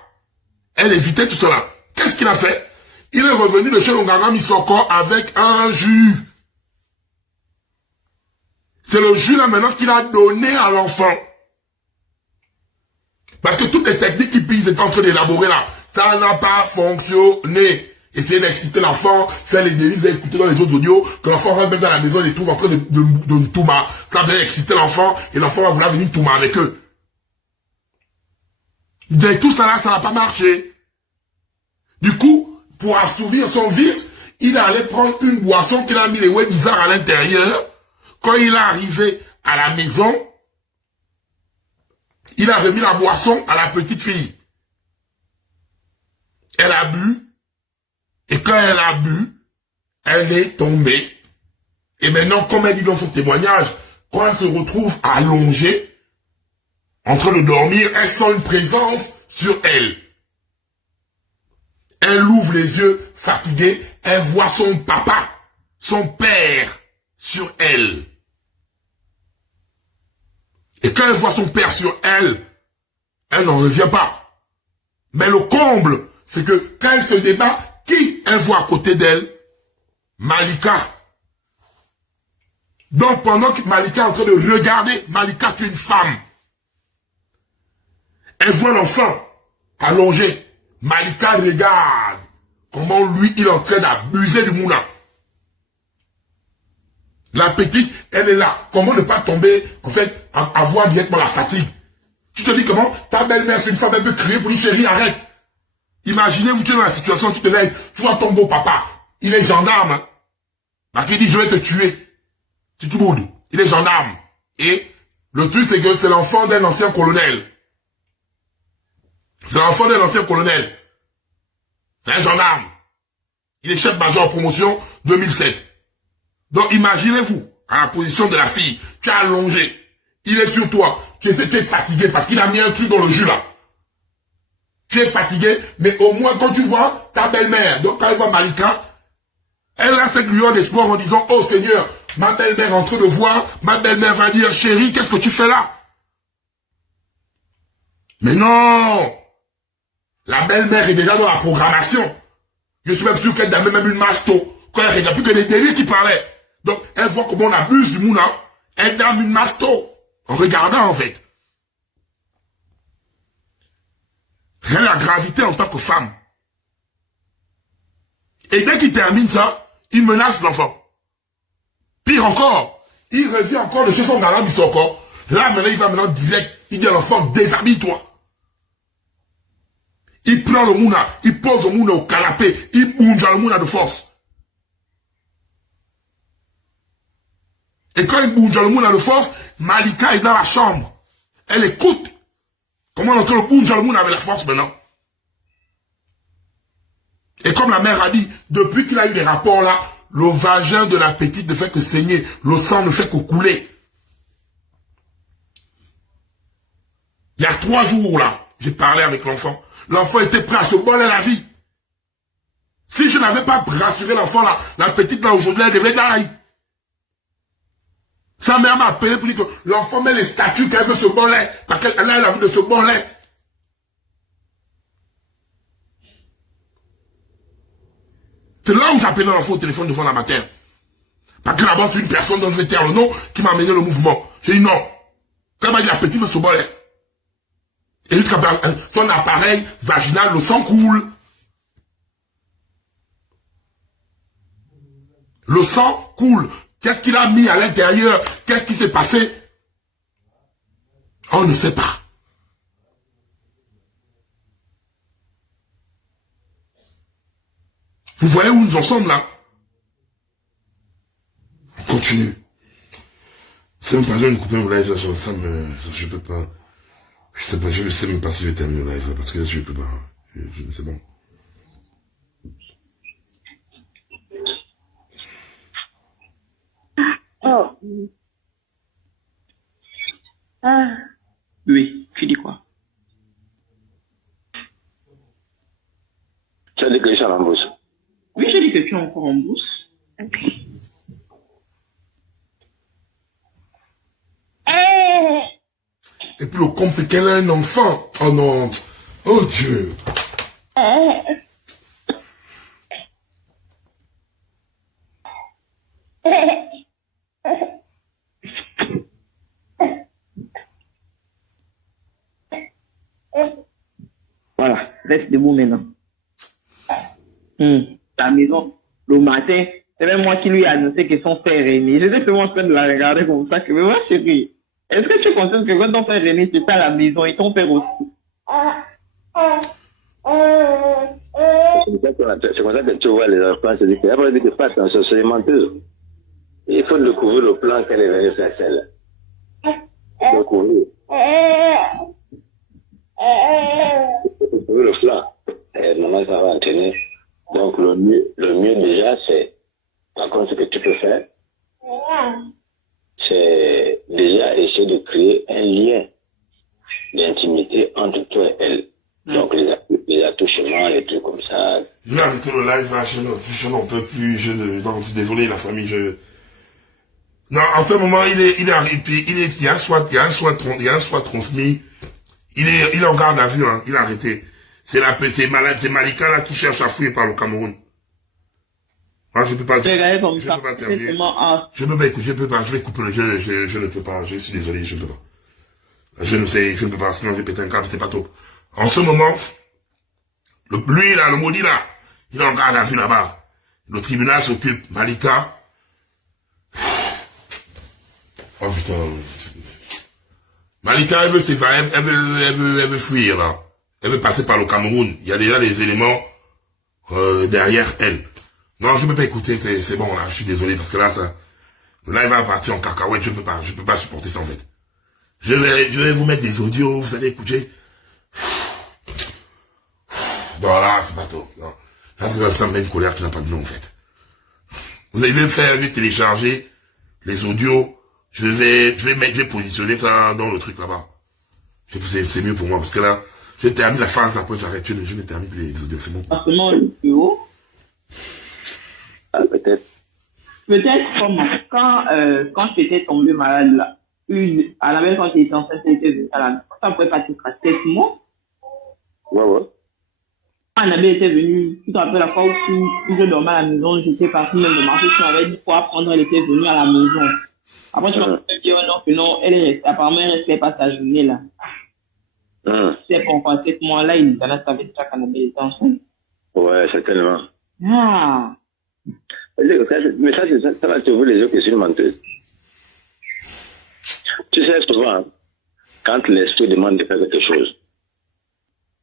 Elle évitait tout cela. Qu'est-ce qu'il a fait? Il est revenu de chez Longara Misoko avec un jus. C'est le jus là maintenant qu'il a donné à l'enfant. Parce que toutes les techniques qu'ils étaient en train d'élaborer là, ça n'a pas fonctionné. essayer d'exciter l'enfant, faire les délits, écouter dans les autres audios, que l'enfant rentre même dans la maison et les trouve en train de Touma. Ça va exciter l'enfant et l'enfant va vouloir venir Touma avec eux. Mais tout ça là, ça n'a pas marché. Du coup, pour assouvir son vice, il allait prendre une boisson qu'il a mis les ouais bizarres à l'intérieur. Quand il est arrivé à la maison, il a remis la boisson à la petite fille. Elle a bu. Et quand elle a bu, elle est tombée. Et maintenant, comme elle dit dans son témoignage, quand elle se retrouve allongée, en train de dormir, elle sent une présence sur elle. Elle ouvre les yeux, fatiguée, elle voit son papa, son père, sur elle. Et quand elle voit son père sur elle, elle n'en revient pas. Mais le comble, c'est que quand elle se débat, qui elle voit à côté d'elle? Malika. Donc pendant que Malika est en train de regarder, Malika est une femme. Elle voit l'enfant allongé. Malika regarde comment lui, il est en train d'abuser du moulin. La petite, elle est là. Comment ne pas tomber, en fait, à voir directement la fatigue? Tu te dis comment? Ta belle-mère, c'est une femme, elle peut crier pour lui, chérie, arrête. Imaginez-vous, tu es dans la situation, tu te lèves, tu vois ton beau papa. Il est gendarme. Hein? Parce qu'il dit, je vais te tuer. C'est tout le monde. Il est gendarme. Et le truc, c'est que c'est l'enfant d'un ancien colonel. C'est l'enfant d'un ancien colonel. C'est un gendarme. Il est chef-major en promotion 2007. Donc imaginez-vous, à la position de la fille, tu es allongé. Il est sur toi. Tu es fatigué parce qu'il a mis un truc dans le jus là. Tu es fatigué, mais au moins quand tu vois ta belle-mère, donc quand elle voit Malika, elle a cette lueur d'espoir en disant, oh Seigneur, ma belle-mère est en train de voir, ma belle-mère va dire, chérie, qu'est-ce que tu fais là? Mais non! La belle-mère est déjà dans la programmation. Je suis même sûr qu'elle a même une masto. Quand elle regarde plus que les délits qui parlaient. Donc, elle voit comment on abuse du moulin. Elle donne une masto. En regardant, en fait. Rien la gravité en tant que femme. Et dès qu'il termine ça, il menace l'enfant. Pire encore, il revient encore de chez son galant, il sort encore. Là, maintenant, il va maintenant direct. Il dit à l'enfant, déshabille-toi. Il prend le mouna, il pose le mouna au canapé, il bouge le mouna de force. Et quand il bouge le mouna de force, Malika est dans la chambre. Elle écoute. Comment on entend le bouge le mouna avec la force maintenant. Et comme la mère a dit, depuis qu'il a eu les rapports là, le vagin de la petite ne fait que saigner, le sang ne fait que couler. Il y a 3 jours là, j'ai parlé avec l'enfant. L'enfant était prêt à se boler la vie. Si je n'avais pas rassuré l'enfant là, la petite là aujourd'hui, elle devait d'ailleurs. Sa mère m'a appelé pour dire que l'enfant met les statuts qu'elle veut se boler, parce qu'elle a envie de se boler. C'est là où j'ai appelé l'enfant au téléphone devant la matin. Parce que là-bas, c'est une personne dont je vais taire le nom qui m'a amené le mouvement. J'ai dit non. Quand elle m'a dit la petite veut se boler. Et jusqu'à son appareil vaginal, le sang coule. Le sang coule. Qu'est-ce qu'il a mis à l'intérieur? Qu'est-ce qui s'est passé? On ne sait pas. Vous voyez où nous en sommes là? On continue. C'est même pas besoin de couper mon live là, ça me... Je peux pas... Je sais pas, je ne sais même pas si je vais terminer le live là, parce que là, je peux pas. C'est bon. Oh. Ah. Oui, tu dis quoi? Tu as dit que je suis en embauche. Oui, j'ai dit que tu es encore en bourse. Et puis le comble, c'est qu'elle a un enfant. Oh non. Oh Dieu. Voilà, reste debout maintenant. la maison le matin. C'est même moi qui lui ai annoncé que son frère est né. J'étais seulement en train de la regarder comme ça, que mais moi, chérie, est-ce que tu es consciente que quand ton frère est né, tu étais à la maison et ton père aussi? C'est comme ça que tu vois les enfants se disent qu'après, ils disent que pas attention, c'est menteuse. Il faut découvrir le plan qu'elle est venue faire celle. Découvrir. Découvrir le plan. Et maman, ça va entraîner. Donc, le mieux déjà, c'est, par contre, ce que tu peux faire, c'est déjà essayer de créer un lien d'intimité entre toi et elle. Donc, les attouchements, les trucs comme ça. Je vais arrêter le live là, je n'en peux plus, non, je suis désolé, la famille, non, en ce moment, il y a un soin transmis, il est en garde à vue, hein, il a arrêté. C'est Malika là qui cherche à fouiller par le Cameroun. Ah, je peux pas dire. Je peux pas terminer. Je peux pas écouter, je vais couper je ne peux pas, je suis désolé, je ne peux pas. Je ne peux pas, sinon j'ai pété un câble, c'était pas top. En ce moment, lui là, le maudit là, il est en garde à vue là-bas. Le tribunal s'occupe, Malika. Oh putain. Malika, elle veut fuir là. Elle veut passer par le Cameroun. Il y a déjà des éléments derrière elle. Non, je ne peux pas écouter, c'est bon là, je suis désolé parce que là, le live va partir en cacahuète, je peux pas supporter ça en fait. Je vais vous mettre des audios, vous allez écouter. Bon là, c'est pas top. Non. Ça me met une colère qui n'a pas de nom en fait. Vous allez me faire télécharger les audios. Je vais positionner ça dans le truc là-bas. C'est mieux pour moi parce que là, je termine la phase après j'arrête, je ne termine plus les audios, c'est bon. Forcément le plus haut. Ah, peut-être. Peut-être comment quand j'étais tombée malade là, à la même quand j'étais enceinte, j'étais venue à la maison. Ça pourrait pas être à 7 mois. Ouais. Annabelle était venue, tu te rappelles la fois où je dormais à la maison, j'étais partie même de marcher, tu m'avais dit quoi prendre, elle était venue à la maison. Après, tu m'as dit que non, elle est restée, apparemment, elle restait pas sa journée là. C'est pourquoi 7 mois-là, il en a savait déjà qu'Annabelle était enceinte. Ouais, certainement. Ah. Mais ça va te ouvrir les yeux que c'est une menteuse. Tu sais, souvent, quand l'esprit demande de faire quelque chose,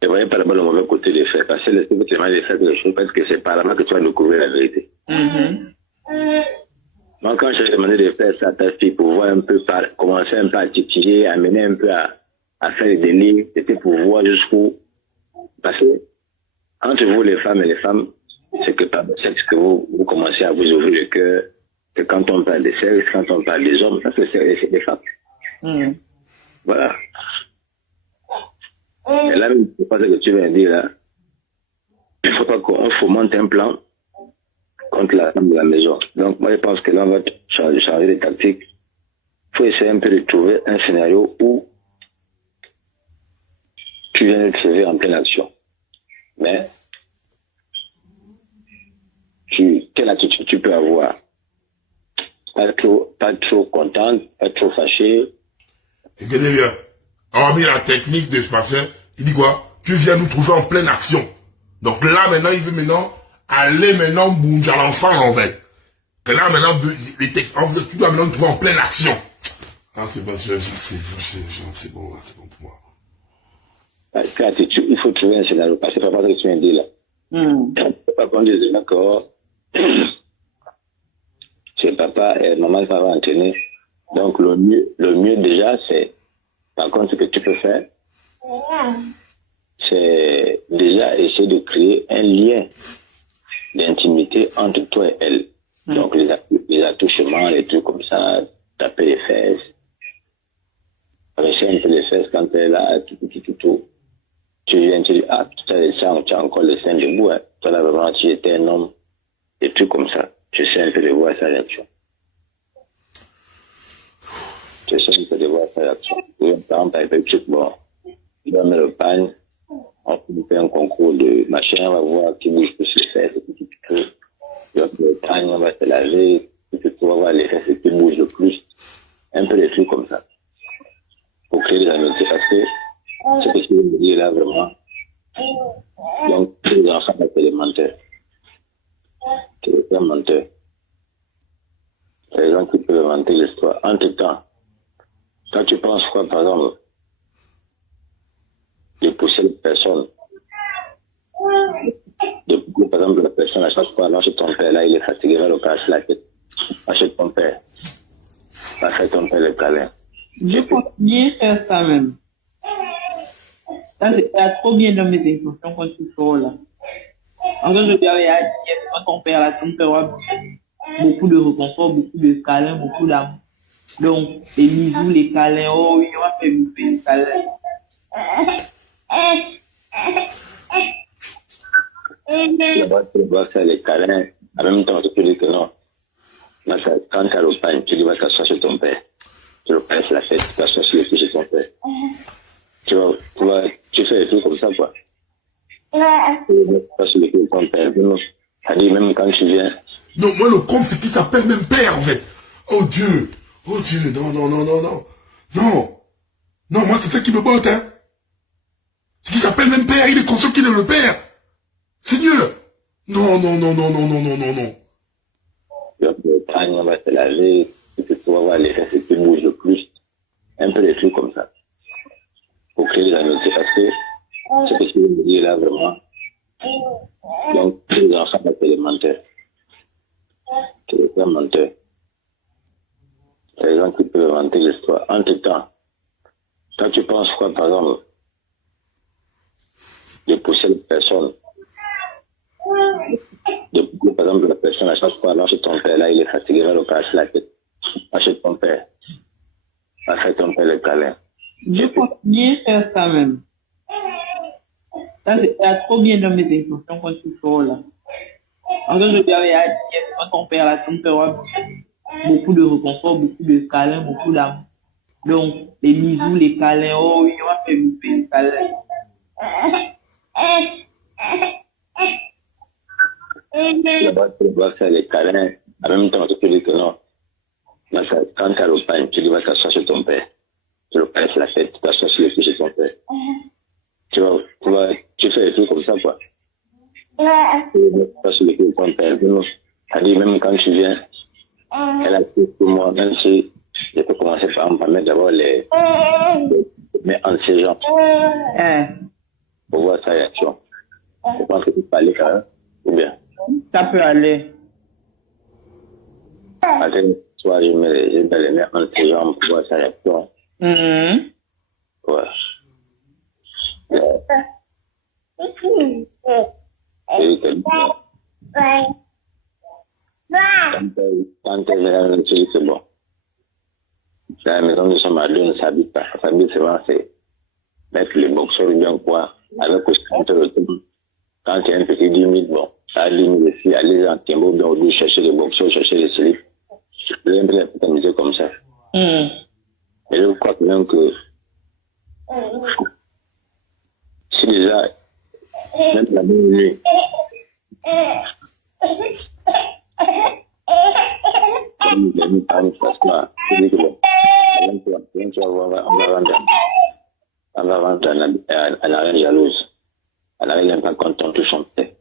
ne voyez pas d'abord le mauvais côté des faits. Parce que l'esprit te demande de faire quelque chose, parce que c'est par là que tu vas découvrir la vérité. Moi, quand j'ai demandé de faire ça à ta fille pour voir un peu, commencer un peu à titiller, amener un peu à faire des délires, c'était pour voir jusqu'où. Parce que, entre vous, les femmes, c'est que par le sexe que vous commencez à vous ouvrir le cœur, que quand on parle des sexes, quand on parle des hommes, ça c'est des femmes. Voilà. Et là, c'est pas ce que tu viens de dire là. Il ne faut pas qu'on fomente un plan contre la femme de la maison. Donc, moi, je pense que là, on va changer de tactique. Il faut essayer un peu de trouver un scénario où tu viens de te faire en pleine action. Mais, quelle attitude tu peux avoir? Pas trop contente, pas trop fâchée. Écoutez bien. Hormis la technique de ce machin, il dit quoi? Tu viens nous trouver en pleine action. Donc là, maintenant, il veut aller bouger à l'enfant, en fait. Et là, maintenant, tu dois maintenant nous trouver en pleine action. Ah, c'est bon, c'est bon pour moi. Il faut trouver un scénario, parce que c'est pas ce que tu viens de dire là. Pas qu'on dise, d'accord, c'est papa et maman ça va entraîner. Donc le mieux déjà, c'est, par contre, ce que tu peux faire, c'est déjà essayer de créer un lien d'intimité entre toi et elle. Donc les attouchements, les trucs comme ça, taper les fesses, caresser un peu les fesses quand elle a tout. Tu viens, tu dis, ah, tu as encore le sein debout, hein. Toi là vraiment, tu étais un homme, des trucs comme ça. Tu sais un peu de voir sa réaction. Tu sais un peu de voir sa réaction. Par exemple, bon, il va mettre le pagne, on fait un concours de machin, on va voir qui bouge plus les fesses, tout. Il va mettre le pagne, on va se laver, tout, on va voir les fesses qui bougent le plus. Un peu des trucs comme ça. Pour créer des amitiés, parce que c'est ce que je veux dire là, vraiment. Donc, tous les enfants sont élémentaires. Tu es un menteur. Les gens qui peuvent inventer l'histoire. Entre-temps, quand tu penses quoi, par exemple, de pousser les personnes, de pousser, par exemple, la personne à chaque fois, lâche ton père, là, il est fatigué, va le casser la tête. Achète ton père. Achète ton père le câlin. Je continue à faire ça même. Ça, c'est trop bien dans mes intentions quand tu sors là. En fait, je lui avais dit, quand ton père aura beaucoup de réconfort, beaucoup de câlins, beaucoup d'amour. Donc, les bisous, les câlins, oh oui, on va faire bouffer les câlins. Tu dois faire les câlins. En même temps, tu peux dire que non. Quand tu as le pain, tu vas t'asseoir chez ton père. Tu le passes la fête, tu t'assois chez ton père. Tu fais des trucs comme ça, quoi. Tu passes sur le pied de ton père. C'est-à-dire, même quand tu viens. Non, moi, le compte, c'est qu'il s'appelle même père, en fait. Oh Dieu, non. Non, moi, c'est ça qui me botte, hein. C'est qu'il s'appelle même père, il est conscient qu'il est le père. Seigneur. Non. On va se laver, tu vas voir les fesses qui bougent le plus. Un peu des trucs comme ça. Pour créer des amitiés, parce que ce que tu veux me dire là, vraiment. Donc, les enfants sont élémentaires. Tu es un menteur. Les gens qui peuvent inventer l'histoire. Entre-temps, quand tu penses quoi, par exemple, de pousser les personnes, par exemple, la personne à chaque fois, lâche ton père, là, il est fatigué, va le casser la tête. Achète ton père. Achète ton père le câlin. Je continue à faire ça même. Ça, c'est trop bien dans mes intentions quand tu sors là. En fait, je lui avais dit, quand ton père aura beaucoup de réconfort, beaucoup de câlins, beaucoup d'amour. Donc, les bisous, les câlins, oh oui, on va faire bouffer les câlins. Tu dois faire les câlins. En même temps, tu peux dire que non. Quand tu as le pain, tu vas t'asseoir chez ton père. Tu le passes la fête, tu t'assois sur le pied chez ton père. Tu fais des trucs comme ça, quoi. Tu passes sur le pied de ton père. C'est-à-dire, même quand tu viens, elle a dit pour moi, même si je peux commencer par me permettre d'avoir les mais en ces gens. Pour voir sa réaction. Je pense que tu peux aller quand même, ou bien. Ça peut aller. Soit je mets les mains en ces jambes pour voir sa réaction. Ouais. Quand elle vient, tu dis c'est bon. C'est la maison de son mari, on ne s'habite pas. S'habite, c'est vraiment, c'est mettre les boxeurs bien quoi, avec le compteur de tout. Quand il y a un petit 10 000, bon, ça a 10 000 ici, aller en Timbo, bien au bout, chercher les boxeurs, chercher les slips. Je vais un peu les comme ça. Et je crois même que si déjà, même la même nuit, comme il a mis par une face là, je dis que bon, on va vendre un arène jalouse. Elle avait même pas content de chanter.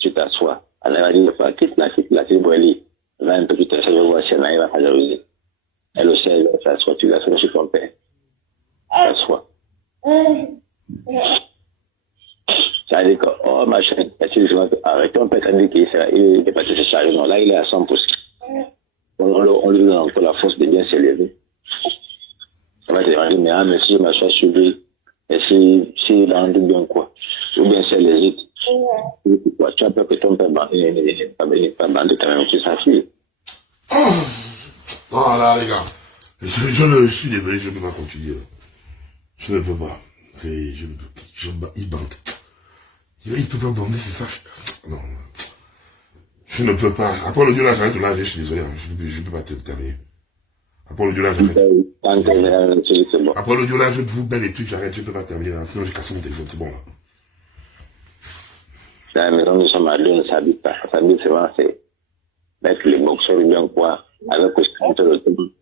Tu t'assois. Elle avait dit, quitte la fille pour elle. Va un peu plus tard, je vais voir si elle arrive à faire jalousie. Elle aussi, elle s'assoit, tu l'assois sur ton père. Elle s'assoit. Ça veut dire que, oh, machin, arrête ton père, ça dit qu'il est pas tout chargé. Non, là, il est à 100%. On lui donne encore la force de bien s'élever. Ça va te dire, mais si je m'assois sur lui, et si il a rendu bien quoi, ou bien si elle hésite, tu as peur que ton père pas bande quand même, tu sa fille. Oh là, les gars, je suis désolé, je ne peux pas continuer. Je ne peux pas. Il bande. Il peut pas bander, c'est ça. Non. Je ne peux pas. Après l'audio là, j'arrête de là, je suis désolé, je ne peux pas terminer. Après l'audio là, j'arrête. Après l'audio là, je vous mets les trucs, j'arrête, je ne peux pas terminer là. Sinon j'ai cassé mon téléphone, c'est bon là. La maison de son mari, on ne s'habite pas. S'habite, c'est vraiment, c'est mettre les boxeurs bien quoi, avec le compteur de tout.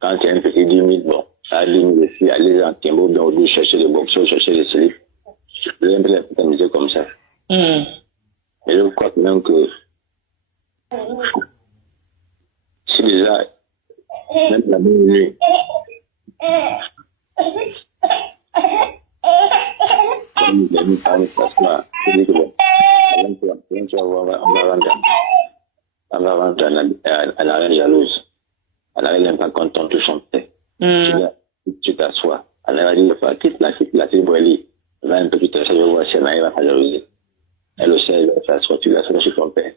Quand il y a un petit 10 000, bon, ça a 10 000 ici, aller en Timbo, bien au bout, chercher les boxeurs, chercher les slips. Je vais un peu les comme ça. Et je crois même que il a mis par une placement. Il dit que bon, on va vendre à la reine jalouse. À la reine n'aime pas quand on te chante. Tu t'assois. Elle va dire, quitte la, tu vois, elle va un peu plus tard, je vois si elle arrive à faire jalousie. Elle aussi, elle va s'asseoir, tu l'assois sur ton père.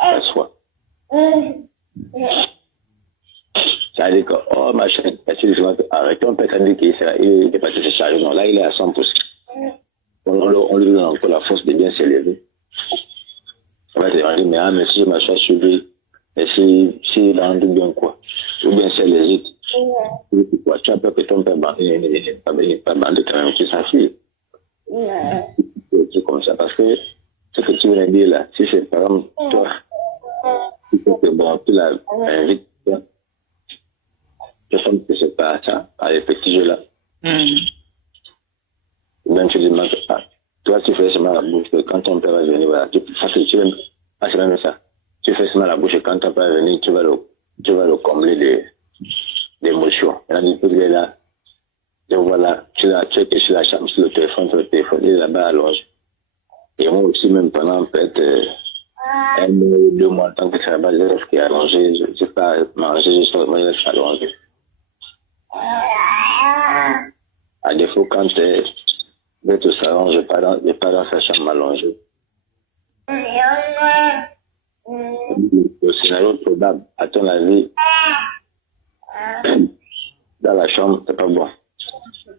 S'assoit. Ça veut dire que, oh, ma chérie, avec ton père, il est parti se charger. Non, là, il est à 100%. On lui donne encore la force de bien s'élever. On va te dire, mais si je m'assois sur lui, et si il a rendu bien quoi, ou bien si elle hésite, tu as peur que ton père bande quand même qui sa fille. C'est comme ça, parce que ce que tu viens de dire là, si c'est par exemple toi, tu sais que bon, tu l'as invité, je sens que c'est pas ça, avec ce petit jeu là. Même tu dis, toi tu fais seulement la bouche, que quand ton père va venir, voilà, c'est même ça. Tu fais seulement la bouche et quand ton père va venir, tu vas le combler d'émotions. Et là, du coup, il est là. Donc voilà, tu es sur la chambre, sur le téléphone, il est là-bas allongé. Et moi aussi, même pendant peut-être 1 mois ou 2 mois, tant que c'est là-bas, je reste allongé, je ne sais pas manger, je reste allongé. À défaut, quand je vais au salon, je ne pas dans sa chambre allongée. Le scénario probable, à ton avis, dans la chambre, c'est pas bon.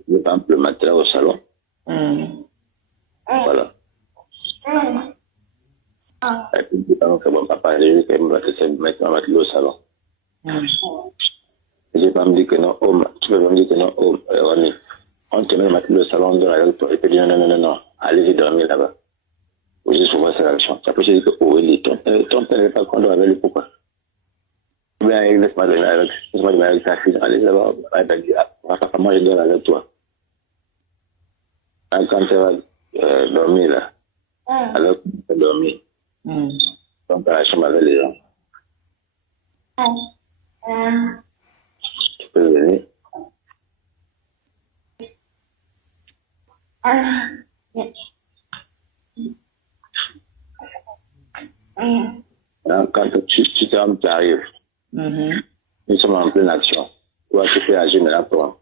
Je vais pas le matelas au salon. Voilà. Et puis, c'est bon, papa, j'ai vu qu'il me va te mettre un matelas au salon. Je vais pas me dire que non, tu peux pas me dire que non, Ronnie, on te met le matelas au salon, on dort avec toi, et puis non, allez-y dormir là-bas. Ou juste pour voir sa réaction. Après, j'ai dit que, ton père n'est pas content avec lui, pourquoi? Bien, laisse-moi dormir avec ta fille, allez là-bas, moi je dors avec toi. Quand tu vas dormir là, alors que tu vas dormir, ton père a la chambre avec les gens. Tu peux venir. Quand tu arrives, nous sommes en pleine action. Toi, tu fais agir maintenant toi.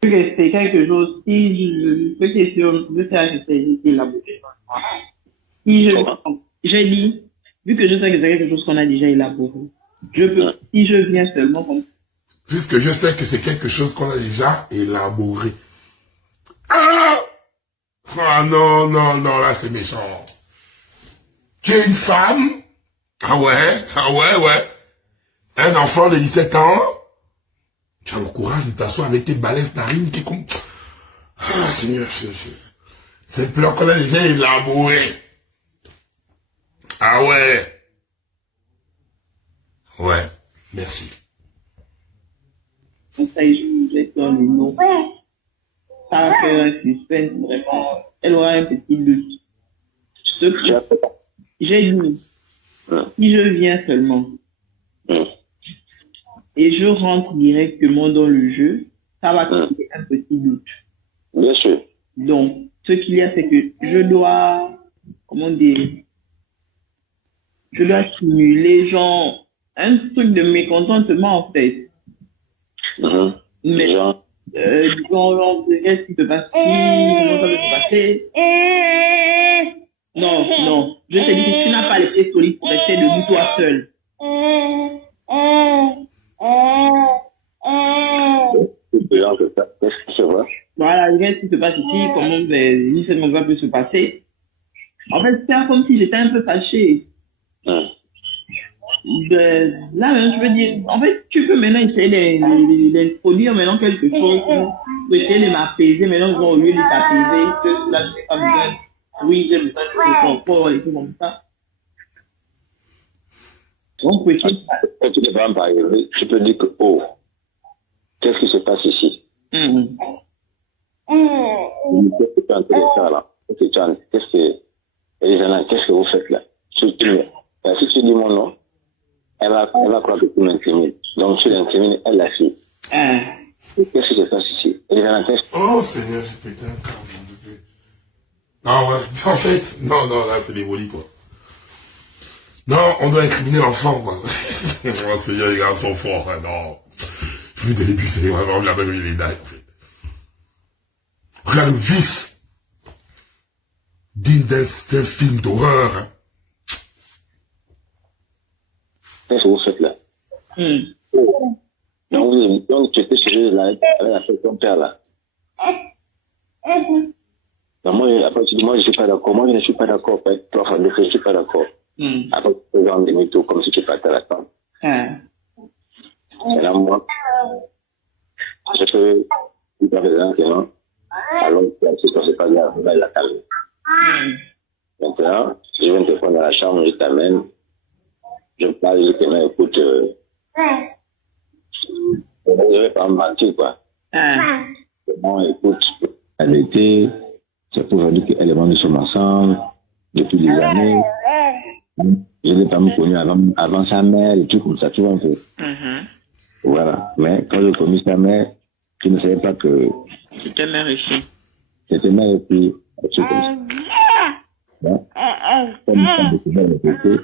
C'est quelque chose, si je peux question, je sais que c'est la bouche. J'ai dit, vu que je sais que c'est quelque chose qu'on a déjà élaboré, si je viens seulement comme puisque je sais que c'est quelque chose qu'on a déjà élaboré. Ah non, là c'est méchant. Tu es une femme? Ah ouais. Un enfant de 17 ans? Tu as le courage de t'asseoir avec tes balèzes narines qui comme... Ah Seigneur, c'est pleurs qu'on a déjà élaboré. Ah ouais, merci. Ça, je laisse dans le nom. Ça va faire un suspense, vraiment. Elle aura un petit doute. J'ai dit, si je viens seulement, et je rentre directement dans le jeu, ça va créer un petit doute. Bien sûr. Donc, ce qu'il y a, c'est que je dois, je dois simuler, genre, un truc de mécontentement, en fait. Mais, disons, qu'est-ce qui se passe ici? Comment ça peut se passer? Non. Je te dis que tu n'as pas les pieds solides pour rester debout toi seul. Qu'est-ce qui se passe? Voilà, qu'est-ce qui se passe ici? Comment cette moment peut se passer? En fait, c'est comme si j'étais un peu fâché. Là, je veux dire, en fait, tu peux maintenant essayer d'introduire maintenant quelque chose pour essayer de m'apaiser. Maintenant, au lieu de t'apaiser, que là, je n'ai pas besoin. Oui, j'ai besoin de confort et tout comme ça. Donc, oui. Tu ne peux pas me parler. Tu peux dire que, qu'est-ce qui se passe ici? Qu'est-ce que tu es en train de faire là? Qu'est-ce que vous faites là? dis mon nom, elle va croire que tu m'intimides. Donc tu l'intimides, elle la fille. Qu'est-ce que je fais ici? Oh Seigneur, j'ai pété un câble. Non, ouais, en fait, non, là, c'est l'évolu, quoi. Non, on doit incriminer l'enfant, quoi. Oh Seigneur, les gars sont forts, hein, non. Je veux des débuts, c'est vraiment la même les dailles, en fait. Regarde le vice digne d'un film d'horreur, hein. Qu'est-ce que vous faites là? Donc tu étais sujet là, avec la fête de ton père là. Donc moi, après tu dis, moi je suis pas d'accord. Moi je ne suis pas d'accord avec toi, enfin, je ne suis pas d'accord. Après tu fais genre des mythos comme si tu partais à la table. Et là, moi, je peux lui parler directement. Alors, si ça c'est pas bien, on va la calmer. Maintenant, je viens te prendre dans la chambre, je t'amène. Je parle, je te mets, écoute, je vais pas me mentir, quoi. Bon, écoute, elle était, c'est pour aujourd'hui qu'elle et moi nous sommes ensemble, depuis des années. Je n'ai pas me connu avant sa mère, et tout comme ça, tu vois un peu. Voilà. Mais quand j'ai connu sa mère, je ne savais pas que C'était mère ici. c'était mère et puis, tout comme ça. Bon. Comme ça, je pouvais répéter.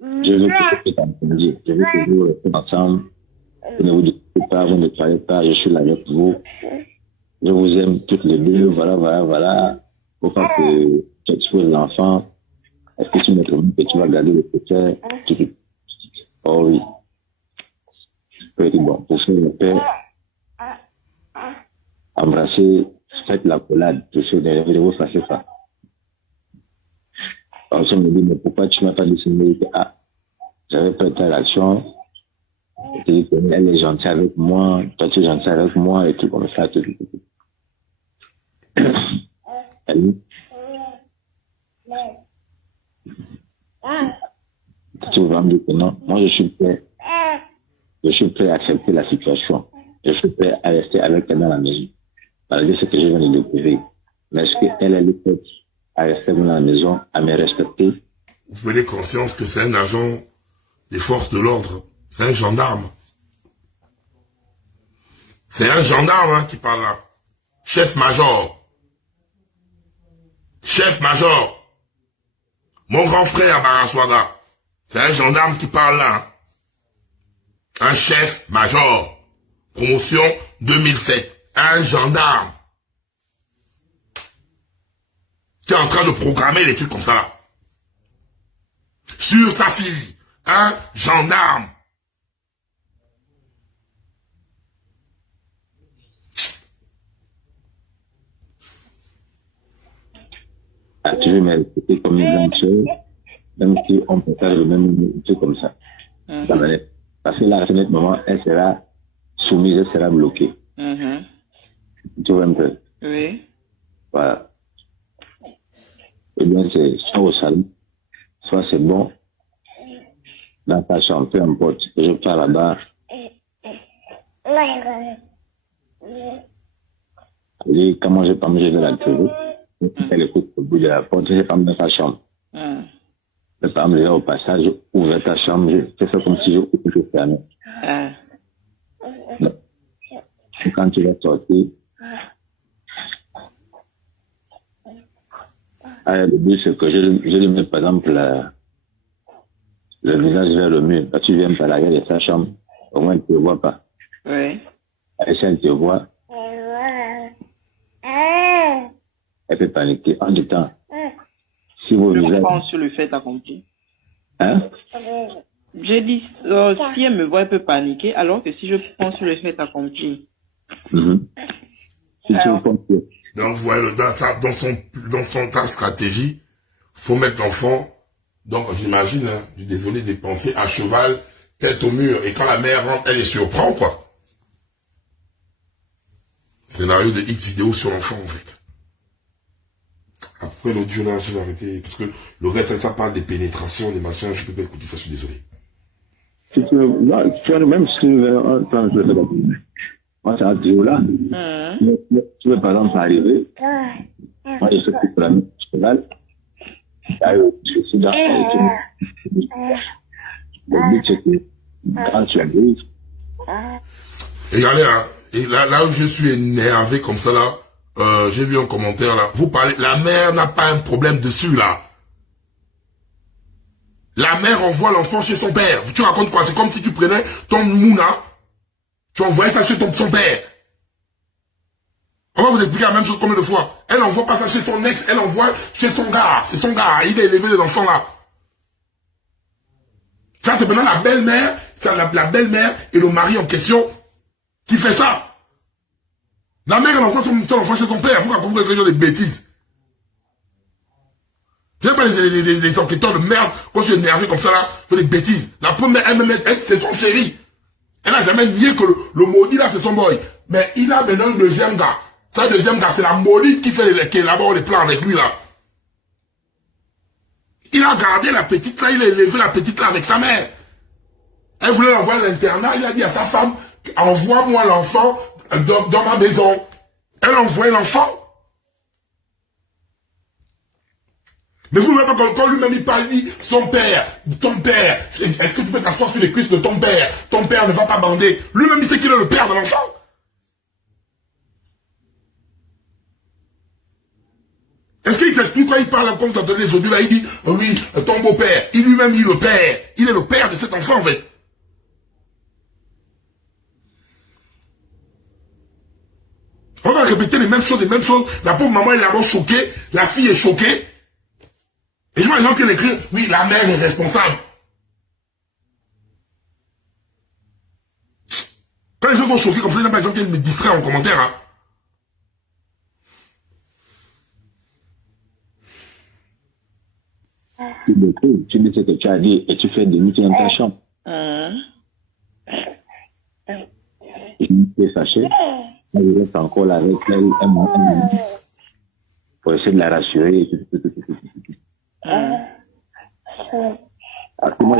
Je veux que tu t'entendiez. Je veux que vous restez ensemble. Vous ne vous disputez pas, vous ne travaillez pas, je suis là avec vous. Je vous aime toutes les deux, voilà. Faut pas que tu exposes l'enfant. Est-ce que tu me trouves que tu vas garder le secret? Oh oui. Bon, pour faire le père, embrasser, faites la collade, tout ça, ne vous fassiez pas. Alors, on me dit, mais pourquoi tu m'as pas dessiné? Ah, j'avais pas telle action. Elle est gentille avec moi, toi tu es gentil avec moi, et tout comme ça, tout. Elle tu vas me dire que non, moi je suis prêt à accepter la situation. Je suis prêt à rester avec elle dans la maison. Malgré ce que je viens de découvrir. Mais est-ce qu'elle est prête à rester dans la maison, à me respecter? Vous prenez conscience que c'est un agent des forces de l'ordre. C'est un gendarme. C'est un gendarme hein, qui parle là. Chef-major. Chef-major. Mon grand frère Baraswada. C'est un gendarme qui parle là. Un chef-major. Promotion 2007. Un gendarme. Qui est en train de programmer des trucs comme ça là. Sur sa fille. Un gendarme. Ah, tu veux me répéter comme une grande chose, même si on peut faire le même truc comme ça. Parce que là, à ce moment, elle sera soumise, elle sera bloquée. Tu vois un peu? Oui. Voilà. Eh bien, c'est soit au salon, soit c'est bon, dans ta chambre, peu importe. Je pars là-bas. Et comment je vais pas manger de la télé, elle écoute au bout de la porte, je vais pas dans ta chambre. Je vais pas me lever au passage, ouvre ta chambre, je fais ça comme si je fermais. Quand tu vas sortir, le but c'est que je lui mets par exemple le visage vers le mur. Quand tu viens par l'arrière de sa chambre, au moins elle ne te voit pas. Oui. Et si elle te voit, elle peut paniquer. En du temps, si vos visages... Je pense sur le fait accompli. Hein? J'ai dit, si elle me voit, elle peut paniquer, alors que si je pense sur le fait accompli. Si tu penses que... Donc, vous voyez, dans ta stratégie, faut mettre l'enfant, donc j'imagine, hein, je suis désolé des pensées, à cheval, tête au mur, et quand la mère rentre, elle les surprend, quoi. Scénario de X vidéo sur l'enfant, en fait. Après, l'audio, là, je vais arrêter, parce que le reste, ça parle des pénétrations, des machins, je peux pas écouter ça, je suis désolé. Si tu veux, non, tu vois, même si tu veux, attends, je vais faire moi, c'est un duo là. Tu veux, par exemple, arriver. Moi, je sais que pour la cheval, je suis dans Le but, c'est que quand tu arrives, Et regardez, hein, et là où je suis énervé comme ça, là, j'ai vu un commentaire, là. Vous parlez, la mère n'a pas un problème dessus, là. La mère envoie l'enfant chez son père. Tu racontes quoi? C'est comme si tu prenais ton mouna, tu envoyais ça chez son père. On va vous expliquer la même chose combien de fois. Elle envoie pas ça chez son ex, elle envoie chez son gars. C'est son gars, il a élevé les enfants là. Ça, c'est maintenant la belle-mère, la belle-mère et le mari en question qui fait ça. La mère, elle envoie son enfant chez son père. Vous racontez des bêtises. J'aime pas les enquêteurs de merde, quand je suis énervé comme ça là, font des bêtises. La première, elle, c'est son chéri. Elle n'a jamais nié que le maudit là, c'est son boy. Mais il a maintenant un deuxième gars. Ça, deuxième gars, c'est la maudite qui élabore les plans avec lui là. Il a gardé la petite là, il a élevé la petite là avec sa mère. Elle voulait l'envoyer à l'internat, il a dit à sa femme, envoie-moi l'enfant dans ma maison. Elle a envoyé l'enfant. Mais vous ne voyez pas quand lui-même il parle, il dit, ton père, est-ce que tu peux t'asseoir sur les cuisses de ton père ne va pas bander. Lui-même il sait qu'il est le père de l'enfant. Est-ce qu'il t'explique quand il parle comme dans les audios là, il dit, oui, ton beau-père, il lui-même il est le père, il est le père de cet enfant en fait. On va répéter les mêmes choses, la pauvre maman elle est d'abord choquée, la fille est choquée. Et je vois les gens qui l'écrivent, oui, la mère est responsable. Quand les gens sont choqués comme ça, il n'y a pas des gens qui me distraient en commentaire. Hein. tu dis ce que tu as dit et tu fais demi dans ta chambre. Il est fâché. Il reste encore là avec elle un moment pour essayer de la rassurer. Alors, comment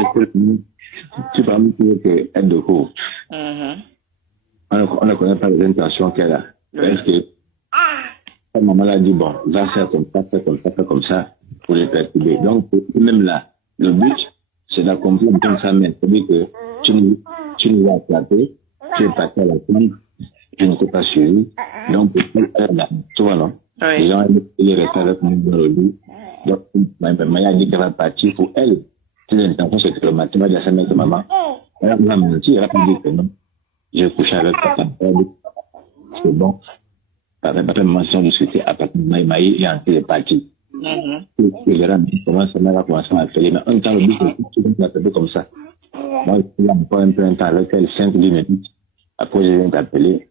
tu vas me dire qu'elle de court. On ne connaît pas les intentions qu'elle a. Est-ce que sa maman l'a dit, bon, va faire comme ça, faire comme ça, pour les perturber. Donc, même là, le but, c'est d'accomplir dans sa main. C'est-à-dire que tu nous as attrapé, tu es parti à la chambre, tu ne t'es pas suivi. Donc, tu vois, non? Oui. Les gens, il est resté avec moi dans le lit. Donc, Maya a dit qu'elle va partir pour elle. Si l'intention, c'est que le matin, va dire à sa mère, maman, elle va mentir, elle va pas dire que non. J'ai couché avec papa. C'est bon. Papa, maman, si on discutait à partir de Maya, il est en train de partir. Il verra comment sa mère va commencer à appeler. Mais un temps, le but, c'est que tu vas t'appeler comme ça. Moi, je vais encore un peu un temps avec elle, 5-10 minutes. Après, je viens t'appeler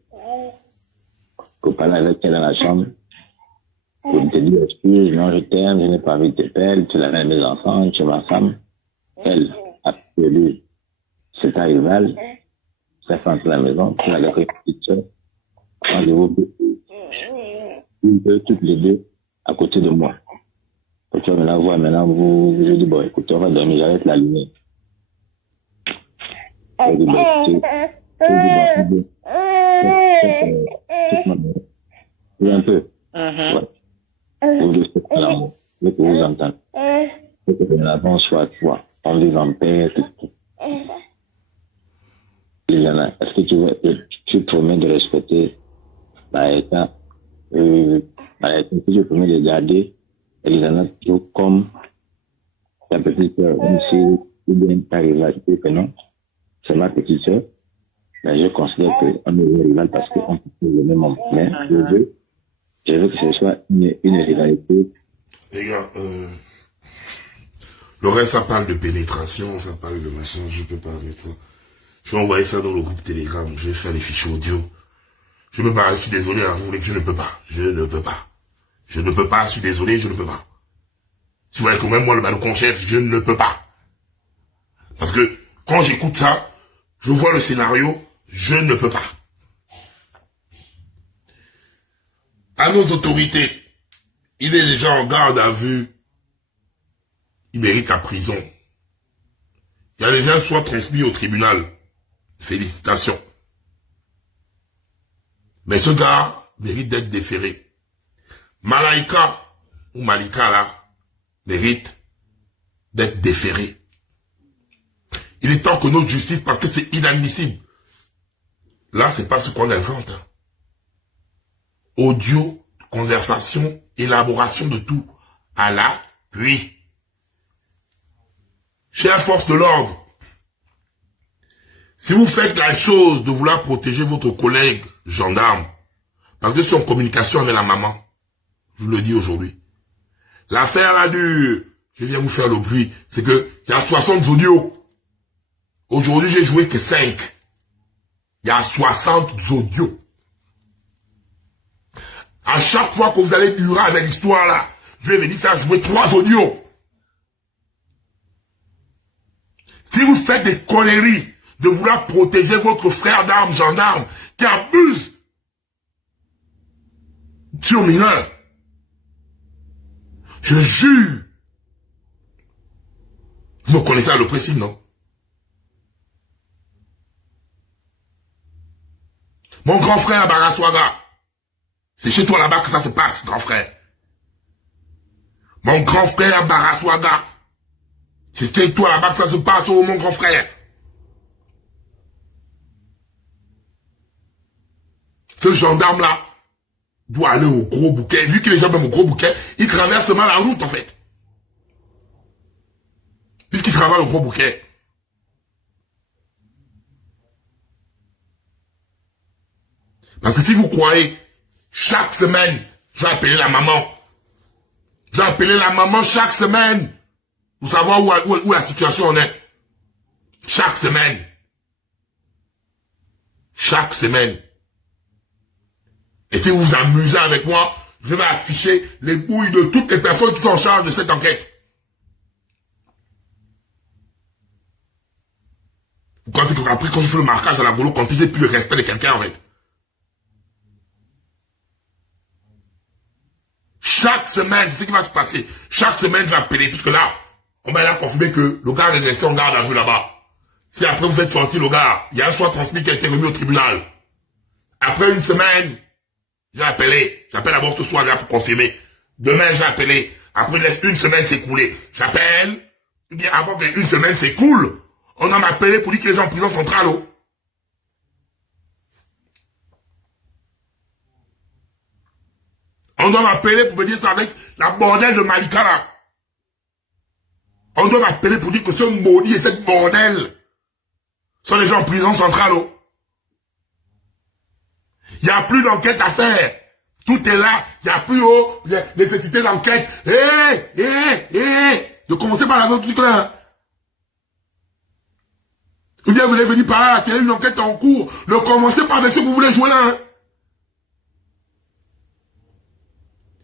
pour parler avec elle dans la chambre. Pour te dire, excuse, non, je t'aime, je n'ai pas envie de te perdre, tu l'as à mes enfants, tu es ma femme. Elle a appelé c'est ta rivale, ça fait entrer à la maison, tu l'as avec une petite soeur. Quand je vous toutes les deux à côté de moi. Quand tu vas me la voir, maintenant, je dis, bon, écoute, on va dormir, j'arrête la lumière. Je dis, bon, un peu. Ouais. Vous deux, c'est l'amour. Je veux que vous entendez. Je veux que l'avant soit toi. On vive en paix, tout. Liliana, est-ce que tu promets de respecter Maëta, que tu promets de garder Liliana toujours comme ta petite sœur, même si ou bien ta rivale, je sais que non, c'est ma petite sœur, mais je considère qu'on est rival parce qu'on peut faire le même homme. Mais je veux que ce soit une rivalité. Les gars, le reste, ça parle de pénétration, ça parle de machin, je peux pas mettre ça. Je vais envoyer ça dans le groupe Telegram, je vais faire les fichiers audio. Je peux pas, je suis désolé, hein, vous voulez que je ne peux pas. Je ne peux pas. Je ne peux pas, je suis désolé, je ne peux pas. Si vous voyez que même moi, le chef, je ne peux pas. Parce que, quand j'écoute ça, je vois le scénario, je ne peux pas. À nos autorités, il est déjà en garde à vue. Il mérite la prison. Il a déjà soit transmis au tribunal. Félicitations. Mais ce gars mérite d'être déféré. Malaika, ou Malika là, mérite d'être déféré. Il est temps que notre justice, parce que c'est inadmissible. Là, c'est pas ce qu'on invente. Hein. Audio, conversation, élaboration de tout. À l'appui. Chère force de l'ordre, si vous faites la chose de vouloir protéger votre collègue gendarme, parce que c'est en communication avec la maman, je vous le dis aujourd'hui, l'affaire là du, je viens vous faire le bruit, c'est que il y a 60 audios. Aujourd'hui, j'ai joué que 5. Il y a 60 audios. À chaque fois que vous allez durer avec l'histoire là, je vais venir faire jouer 3 audios. Si vous faites des conneries de vouloir protéger votre frère d'armes gendarme qui abuse sur mineur, je jure, vous me connaissez à le précis, non? Mon grand frère Baraswaga, c'est chez toi là-bas que ça se passe, grand frère. Mon grand frère Baraswaga, c'est chez toi là-bas que ça se passe, oh mon grand frère. Ce gendarme-là doit aller au gros bouquet. Vu que les gens sont au gros bouquet, il traverse mal la route en fait. Puisqu'il travaille au gros bouquet. Parce que si vous croyez, chaque semaine, je vais appeler la maman. Je vais appeler la maman chaque semaine. Pour savoir où la situation en est. Chaque semaine. Chaque semaine. Et si vous vous amusez avec moi, je vais afficher les bouilles de toutes les personnes qui sont en charge de cette enquête. Vous pensez qu'après, quand je fais le marquage à la boulot, quand j'ai plus le respect de quelqu'un, en fait. Chaque semaine, c'est ce qui va se passer. Chaque semaine, je vais appeler, puisque là, on m'a là confirmé que le gars est resté en garde à vue là-bas. Si après vous faites sortir le gars, il y a un soin transmis qui a été remis au tribunal. Après une semaine, j'ai appelé. J'appelle d'abord ce soir là pour confirmer. Demain, j'ai appelé. Après, laisse une semaine s'écouler. J'appelle. Eh bien, avant qu'une semaine s'écoule, on a m'appelé pour dire qu'il est en prison centrale. Oh. On doit m'appeler pour me dire ça avec la bordelle de Malika là. On doit m'appeler pour dire que ce maudit et cette bordelle sont les gens en prison centrale. Oh. Il n'y a plus d'enquête à faire. Tout est là. Il n'y a plus nécessité d'enquête. Je commençais par la autre truc là. Ou bien vous voulez venir par là, qu'il y a une enquête en cours. Ne commencez pas avec ce que vous voulez jouer là. Hein.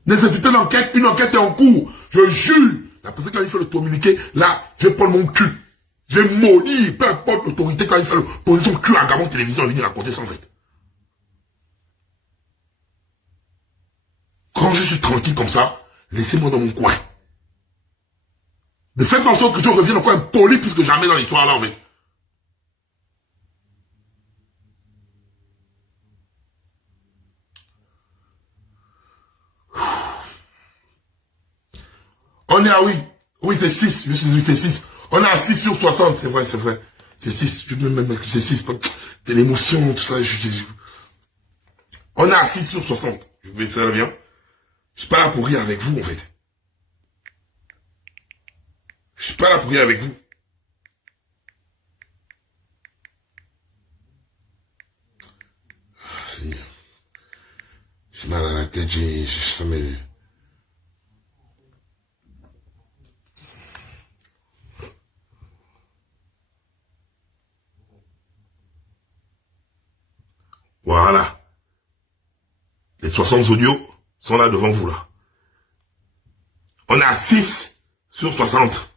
Nécessité d'enquête, une enquête est en cours. Je jure. La personne quand il fait le communiqué, là, je prends mon cul. J'ai maudit, peu importe l'autorité quand il fait le poser son cul à Gabon Télévision et venir raconter ça en fait. Quand je suis tranquille comme ça, laissez-moi dans mon coin. De faites en sorte que je revienne encore impoli plus que jamais dans l'histoire là en fait. On est à oui c'est 6, c'est 6. On est à 6 sur 60, c'est vrai. C'est 6, c'est 6, c'est l'émotion, tout ça. On est à 6 sur 60, je vais faire bien. Je suis pas là pour rire avec vous, en fait. Je suis pas là pour rire avec vous. Ah, Seigneur. J'ai mal à la tête, ça me... Voilà. Les 60 audios sont là devant vous, là. On est à 6 sur 60.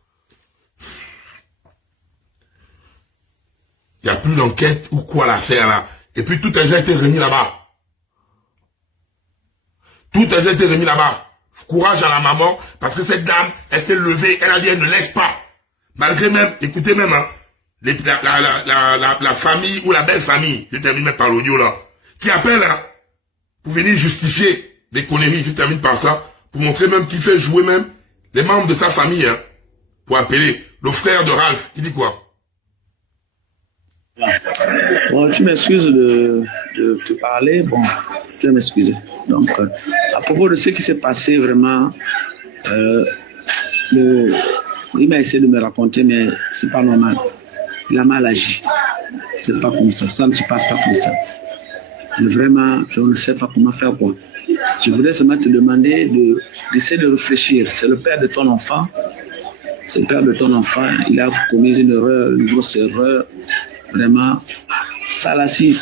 Il n'y a plus d'enquête ou quoi l'affaire, là. Et puis tout a déjà été remis là-bas. Tout a déjà été remis là-bas. Courage à la maman, parce que cette dame, elle s'est levée, elle a dit, elle ne laisse pas. Malgré même, écoutez même, hein, la famille ou la belle famille, je termine même par l'audio là, qui appelle hein, pour venir justifier des conneries, je termine par ça, pour montrer même qu'il fait jouer même les membres de sa famille, hein, pour appeler le frère de Ralph, qui dit quoi? Bon, tu m'excuses de te parler. Bon, je vais m'excuser. Donc, à propos de ce qui s'est passé, vraiment, il m'a essayé de me raconter, mais c'est pas normal. Il a mal agi. C'est pas comme ça. Ça ne se passe pas comme ça. Mais vraiment, je ne sais pas comment faire quoi. Je voulais seulement te demander d'essayer de réfléchir. C'est le père de ton enfant. C'est le père de ton enfant. Il a commis une erreur, une grosse erreur. Vraiment, ça là, s'il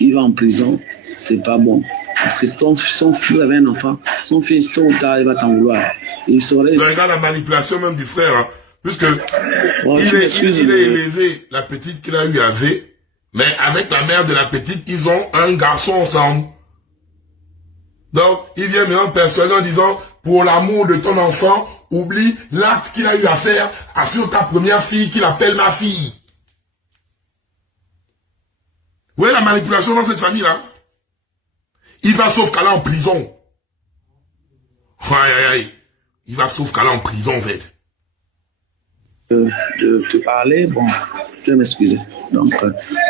il va en prison, c'est pas bon. Parce que son fils avait un enfant, son fils, tôt ou tard, il va t'en vouloir. Il saurait... Regarde la manipulation même du frère, hein, puisque bon, il a élevé la petite qu'il a eu à V, mais avec la mère de la petite, ils ont un garçon ensemble. Donc, il vient maintenant persuader en disant, pour l'amour de ton enfant, oublie l'acte qu'il a eu à faire sur ta première fille qu'il appelle ma fille. Vous voyez la manipulation dans cette famille-là? Il va sauf qu'elle est en prison. Aïe, aïe, aïe. Il va sauf qu'elle est en prison, en fait. De te parler, bon, je vais m'excuser. Donc,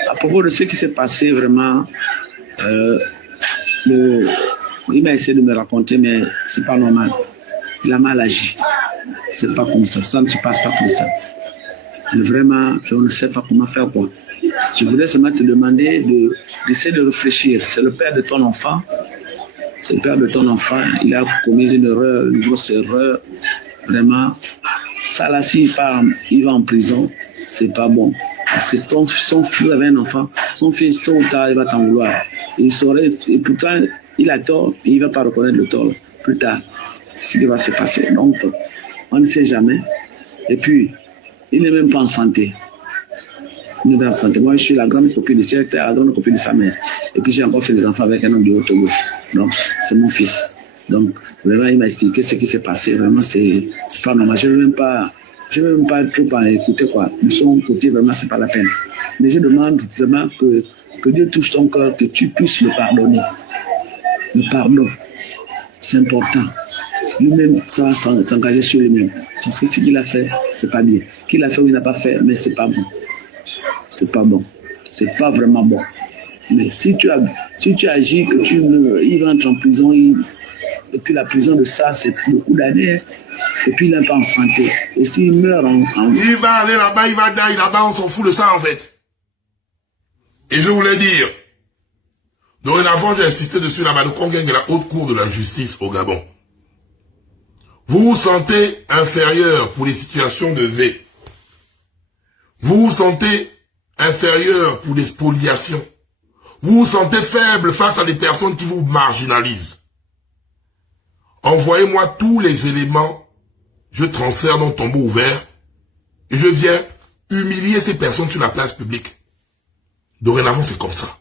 à propos de ce qui s'est passé, vraiment, il m'a essayé de me raconter, mais c'est pas normal. Il a mal agi. C'est pas comme ça. Ça ne se passe pas comme ça. Mais vraiment, je ne sais pas comment faire quoi. Je voulais seulement te demander d'essayer de réfléchir. C'est le père de ton enfant. C'est le père de ton enfant. Il a commis une erreur, une grosse erreur. Vraiment, ça là, s'il va en prison, c'est pas bon. Parce que son fils avait un enfant. Son fils, tôt ou tard, il va t'en vouloir. Il saurait, et pourtant, il a tort, et il ne va pas reconnaître le tort. Plus tard, c'est ce qui va se passer. Donc, on ne sait jamais. Et puis, il n'est même pas en santé. Moi, je suis la grande copine de Tchèque, la grande copine de sa mère. Et puis, j'ai encore fait des enfants avec un homme du Haut-Togo. Donc, c'est mon fils. Donc, vraiment, il m'a expliqué ce qui s'est passé. Vraiment, c'est pas normal. Je ne veux même pas trop en écouter, quoi. De son côté, vraiment, c'est pas la peine. Mais je demande vraiment que Dieu touche ton cœur, que tu puisses le pardonner. Le pardon, c'est important. Lui-même, ça va s'engager sur lui-même. Parce que ce qu'il a fait, c'est pas bien. Qu'il a fait ou il n'a pas fait, mais c'est pas bon. C'est pas bon. C'est pas vraiment bon. Mais si tu agis, que il rentre en prison, et puis la prison de ça, c'est beaucoup d'années. Et puis il n'est pas en santé. Et s'il meurt il va aller là-bas, il va dire là-bas, on s'en fout de ça en fait. Et je voulais dire, dorénavant, j'ai insisté dessus là-bas, le Congrès de la haute cour de la justice au Gabon. Vous vous sentez inférieur pour les situations de V. Vous vous sentez inférieur pour les spoliations. Vous vous sentez faible face à des personnes qui vous marginalisent. Envoyez-moi tous les éléments, je transfère dans tombeau ouvert et je viens humilier ces personnes sur la place publique. Dorénavant, c'est comme ça.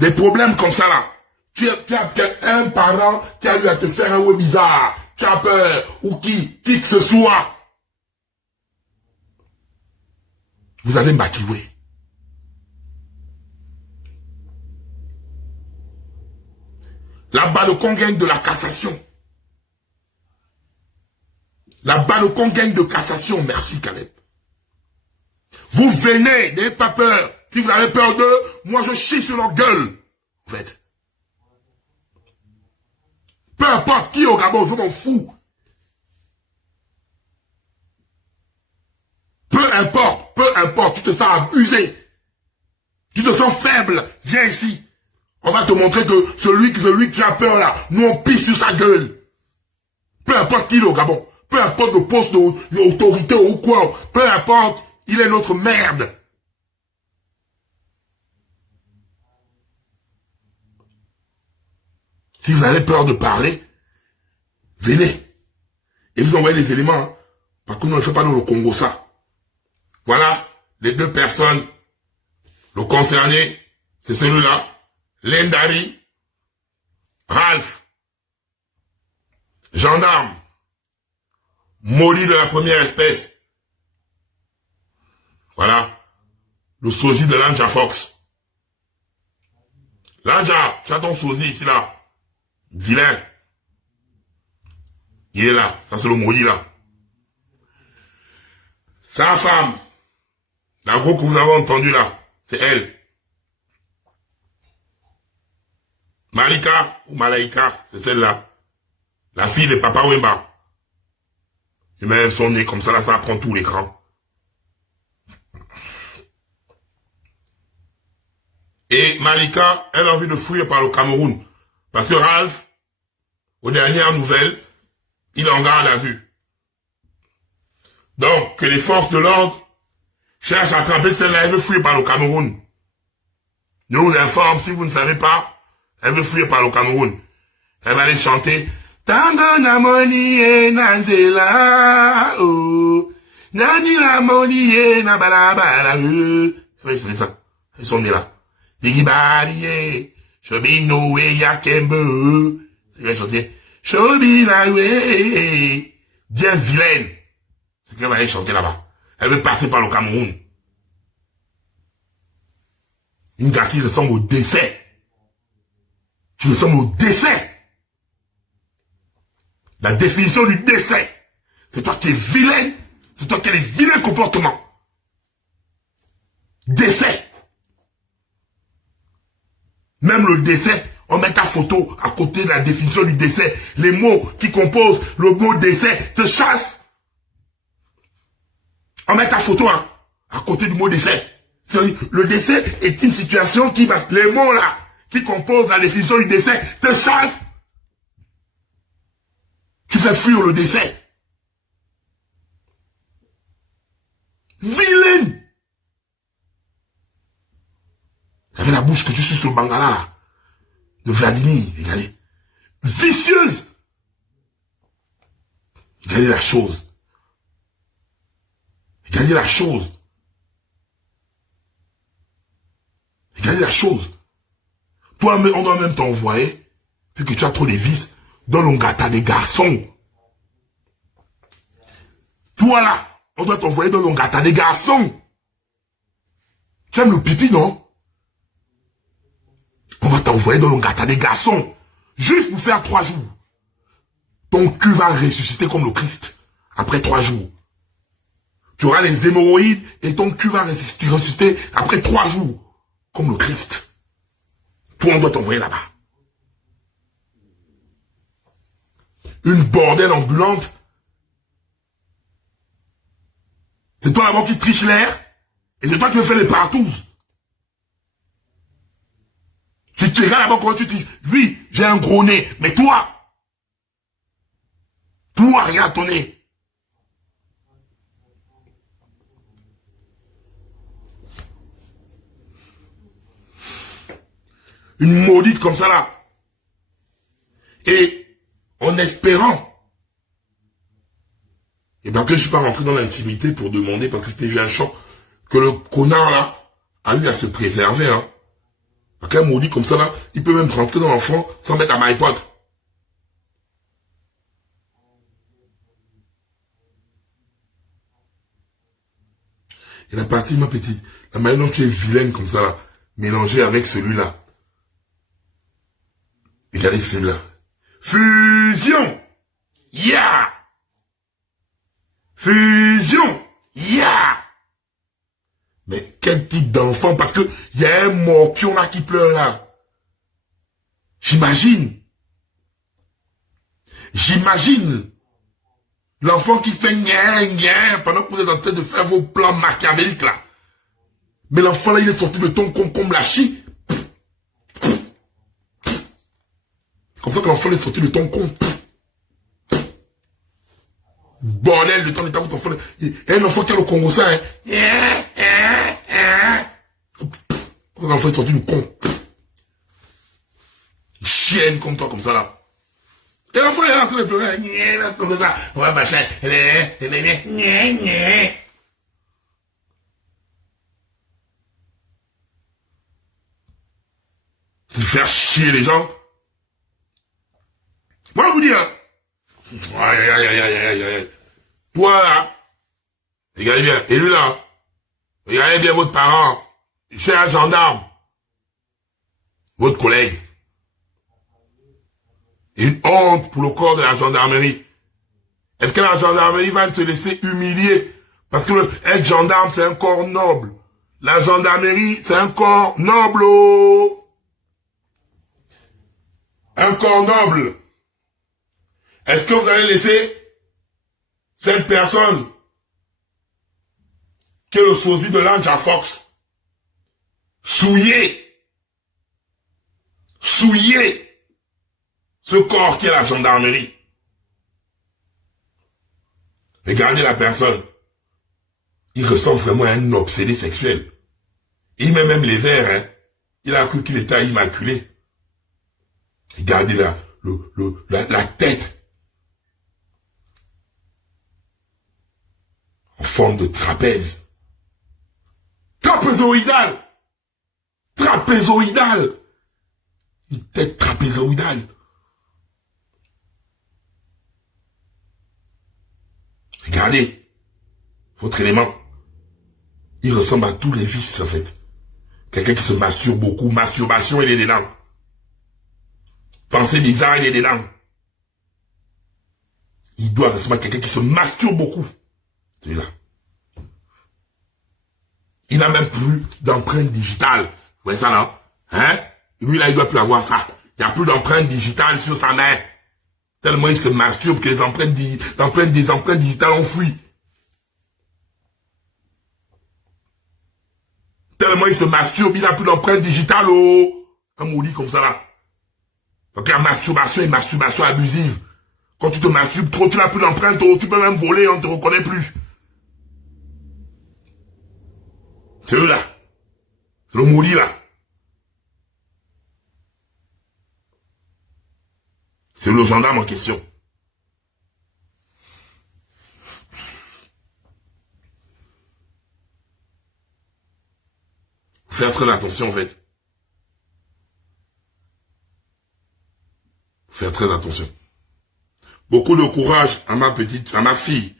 Des problèmes comme ça là, tu as un parent qui a eu à te faire un ouais bizarre, tu as peur, ou qui que ce soit. Vous allez maquiller. Là-bas, le congagne de la cassation. Là-bas, le congagne de cassation. Merci, Caleb. Vous venez, n'ayez pas peur. Si vous avez peur d'eux, moi je chie sur leur gueule. En fait. Peu importe qui au Gabon, je m'en fous. Peu importe, tu te sens abusé. Tu te sens faible, viens ici. On va te montrer que celui qui a peur là, nous on pisse sur sa gueule. Peu importe qui est au Gabon, peu importe le poste d'autorité ou quoi, peu importe, il est notre merde. Si vous avez peur de parler, venez. Et vous envoyez les éléments. Hein, parce que nous ne fait pas dans le Congo ça. Voilà les deux personnes. Le concerné, c'est celui-là. Lendari, Ralph, gendarme, Molly de la première espèce. Voilà. Le sosie de Lanja Fox. Lanja, tu as ton sosie ici là. Vilain. Il est là. Ça c'est le Molly là. Sa femme, La gros que vous avez entendu là, c'est elle. Malika ou Malaika, c'est celle-là. La fille de Papa Wemba. Et même son nez comme ça, là, ça prend tout l'écran. Et Malika, elle a envie de fuir par le Cameroun. Parce que Ralph, aux dernières nouvelles, il est en garde à vue. Donc, que les forces de l'ordre cherchent à attraper celle-là, elle veut fuir par le Cameroun. Je vous informe, si vous ne savez pas, elle veut fuir par le Cameroun. Elle va aller chanter Tango Namoni et Nangela, oh, Nani Namoni et Nabalabala, c'est ça. Ils sont nés là. Digibari, Shobino et Yakembe, c'est bien chanté. Shobina, bien vilaine. C'est qu'elle va aller chanter là-bas. Elle veut passer par le Cameroun. Une gars qui ressemble au décès. Tu ressembles au décès. La définition du décès. C'est toi qui es vilaine. C'est toi qui as les vilains comportements. Décès. Même le décès, on met ta photo à côté de la définition du décès. Les mots qui composent le mot décès te chassent. On met ta photo hein, à côté du mot décès. Le décès est une situation qui va... Les mots là, qui composent la définition du décès, te chassent. Tu fais fuir le décès. Vilaine. Avec la bouche que tu suis sur le Bangala là, de Vladimir, regardez. Vicieuse. Regardez la chose. Regardez la chose. Regardez la chose. Toi, on doit même t'envoyer, vu que tu as trop de vices, dans l'ongata des garçons. Toi là, on doit t'envoyer dans l'ongata des garçons. Tu aimes le pipi, non? On va t'envoyer dans l'ongata des garçons. Juste pour faire 3 jours. Ton cul va ressusciter comme le Christ. Après 3 jours. Tu auras les hémorroïdes et ton cul va ressusciter après 3 jours. Comme le Christ. Toi, on doit t'envoyer là-bas. Une bordelle ambulante. C'est toi là-bas qui triche l'air. Et c'est toi qui me fais les partouzes. Tu regardes là-bas comment tu triches. Lui, j'ai un gros nez. Mais toi, regarde ton nez. Une maudite comme ça là. Et en espérant et bien que je ne suis pas rentré dans l'intimité pour demander, parce que c'était eu un choc, que le connard là a eu à se préserver. Hein. Parce qu'un maudit comme ça là, il peut même rentrer dans l'enfant sans mettre à MyPod. Et la partie ma petite, la manière dont tu es vilaine comme ça là, mélangée avec celui-là. Regardez celui-là. Fusion! Yeah! Fusion! Yeah! Mais quel type d'enfant, parce que y a un morpion là qui pleure là. J'imagine. L'enfant qui fait gna pendant que vous êtes en train de faire vos plans machiavéliques là. Mais l'enfant là, il est sorti de ton comme la chie. Comme ça que l'enfant est sorti de ton con. Bordel de ton état, votre enfant. Un enfant qui a le Congo ça, hein. L'enfant est sorti du con. Chienne comme toi, comme ça là. Et l'enfant est en train de pleurer. Comme ça. Ouais, machin. Faire chier les gens. Moi, je vous dis, hein. Aïe. Toi, là, regardez bien. Et lui, là, regardez bien votre parent. Chez un gendarme. Votre collègue. Une honte pour le corps de la gendarmerie. Est-ce que la gendarmerie va se laisser humilier Parce que être gendarme, c'est un corps noble. La gendarmerie, c'est un corps noble. Oh. Un corps noble. Est-ce que vous allez laisser cette personne qui est le sosie de l'ange à Fox souiller ce corps qui est la gendarmerie? Regardez la personne. Il ressemble vraiment à un obsédé sexuel. Il met même les verres, hein. Il a cru qu'il était immaculé. Regardez la tête. En forme de trapèze. Trapézoïdale. Trapézoïdale. Une tête trapézoïdale. Regardez. Votre élément. Il ressemble à tous les vices, en fait. Quelqu'un qui se masturbe beaucoup. Masturbation, il est dedans. Pensée bizarre, il est dedans. Il doit ressembler à quelqu'un qui se masturbe beaucoup. Celui-là. Il n'a même plus d'empreinte digitale. Vous voyez ça, là? Hein? Lui, là, il doit plus avoir ça. Il n'y a plus d'empreinte digitale sur sa main. Tellement il se masturbe que les empreintes digitales ont fui. Tellement il se masturbe, il n'a plus d'empreinte digitale, oh. Un maudit comme ça, là. Donc, la masturbation est masturbation abusive. Quand tu te masturbes trop, tu n'as plus d'empreinte, oh. Tu peux même voler, on ne te reconnaît plus. C'est eux, là. C'est le maudit, là. C'est le gendarme en question. Faut faire très attention, en fait. Faut faire très attention. Beaucoup de courage à ma fille.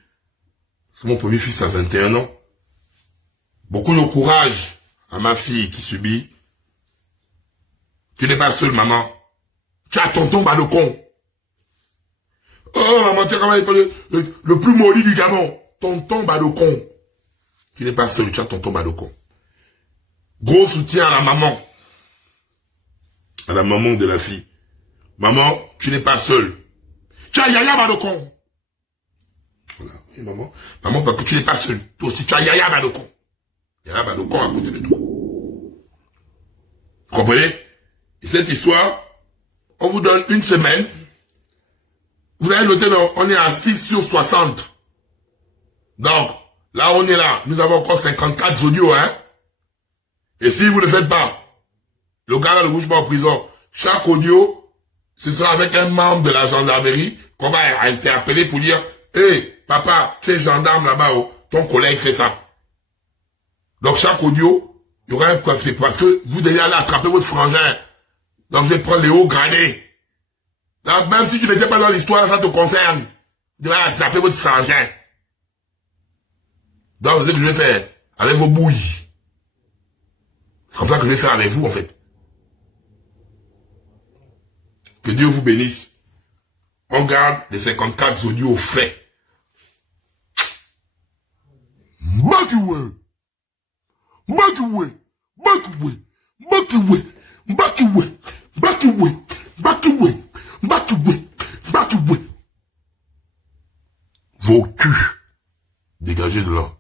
Parce que mon premier fils a 21 ans. Beaucoup de courage à ma fille qui subit. Tu n'es pas seule, maman. Tu as tonton Badocon. Oh, maman, tu as quand même le plus maudit du gamin. Tonton Badocon. Tu n'es pas seul, tu as tonton Badocon. Gros soutien à la maman. À la maman de la fille. Maman, tu n'es pas seule. Tu as Yaya Badocon. Voilà, oui, maman. Maman, parce que tu n'es pas seule. Toi aussi, tu as Yaya Badocon. Yaya Badocon à côté de toi. Vous comprenez? Et cette histoire, on vous donne une semaine. Vous avez noté, on est à 6 sur 60. Donc, là, on est là. Nous avons encore 54 audios, hein. Et si vous ne le faites pas, le gars là ne bouge pas en prison. Chaque audio, ce sera avec un membre de la gendarmerie qu'on va interpeller pour dire, hey, papa, tu es gendarme là-bas, oh, ton collègue fait ça. Donc, chaque audio, il y aura un quoi, c'est parce que vous devez aller attraper votre frangin. Donc, je vais prendre les hauts gradés. Donc, même si tu n'étais pas dans l'histoire, ça te concerne. Vous devez attraper votre frangin. Donc, c'est ce que je vais faire avec vos bouilles. C'est comme ça que je vais faire avec vous, en fait. Que Dieu vous bénisse. On garde les 54 audios faits. Back away. Back away. Back away. Back away. Back away. Back away. Back away. Back away. Back away. Vos culs. Dégagez de là.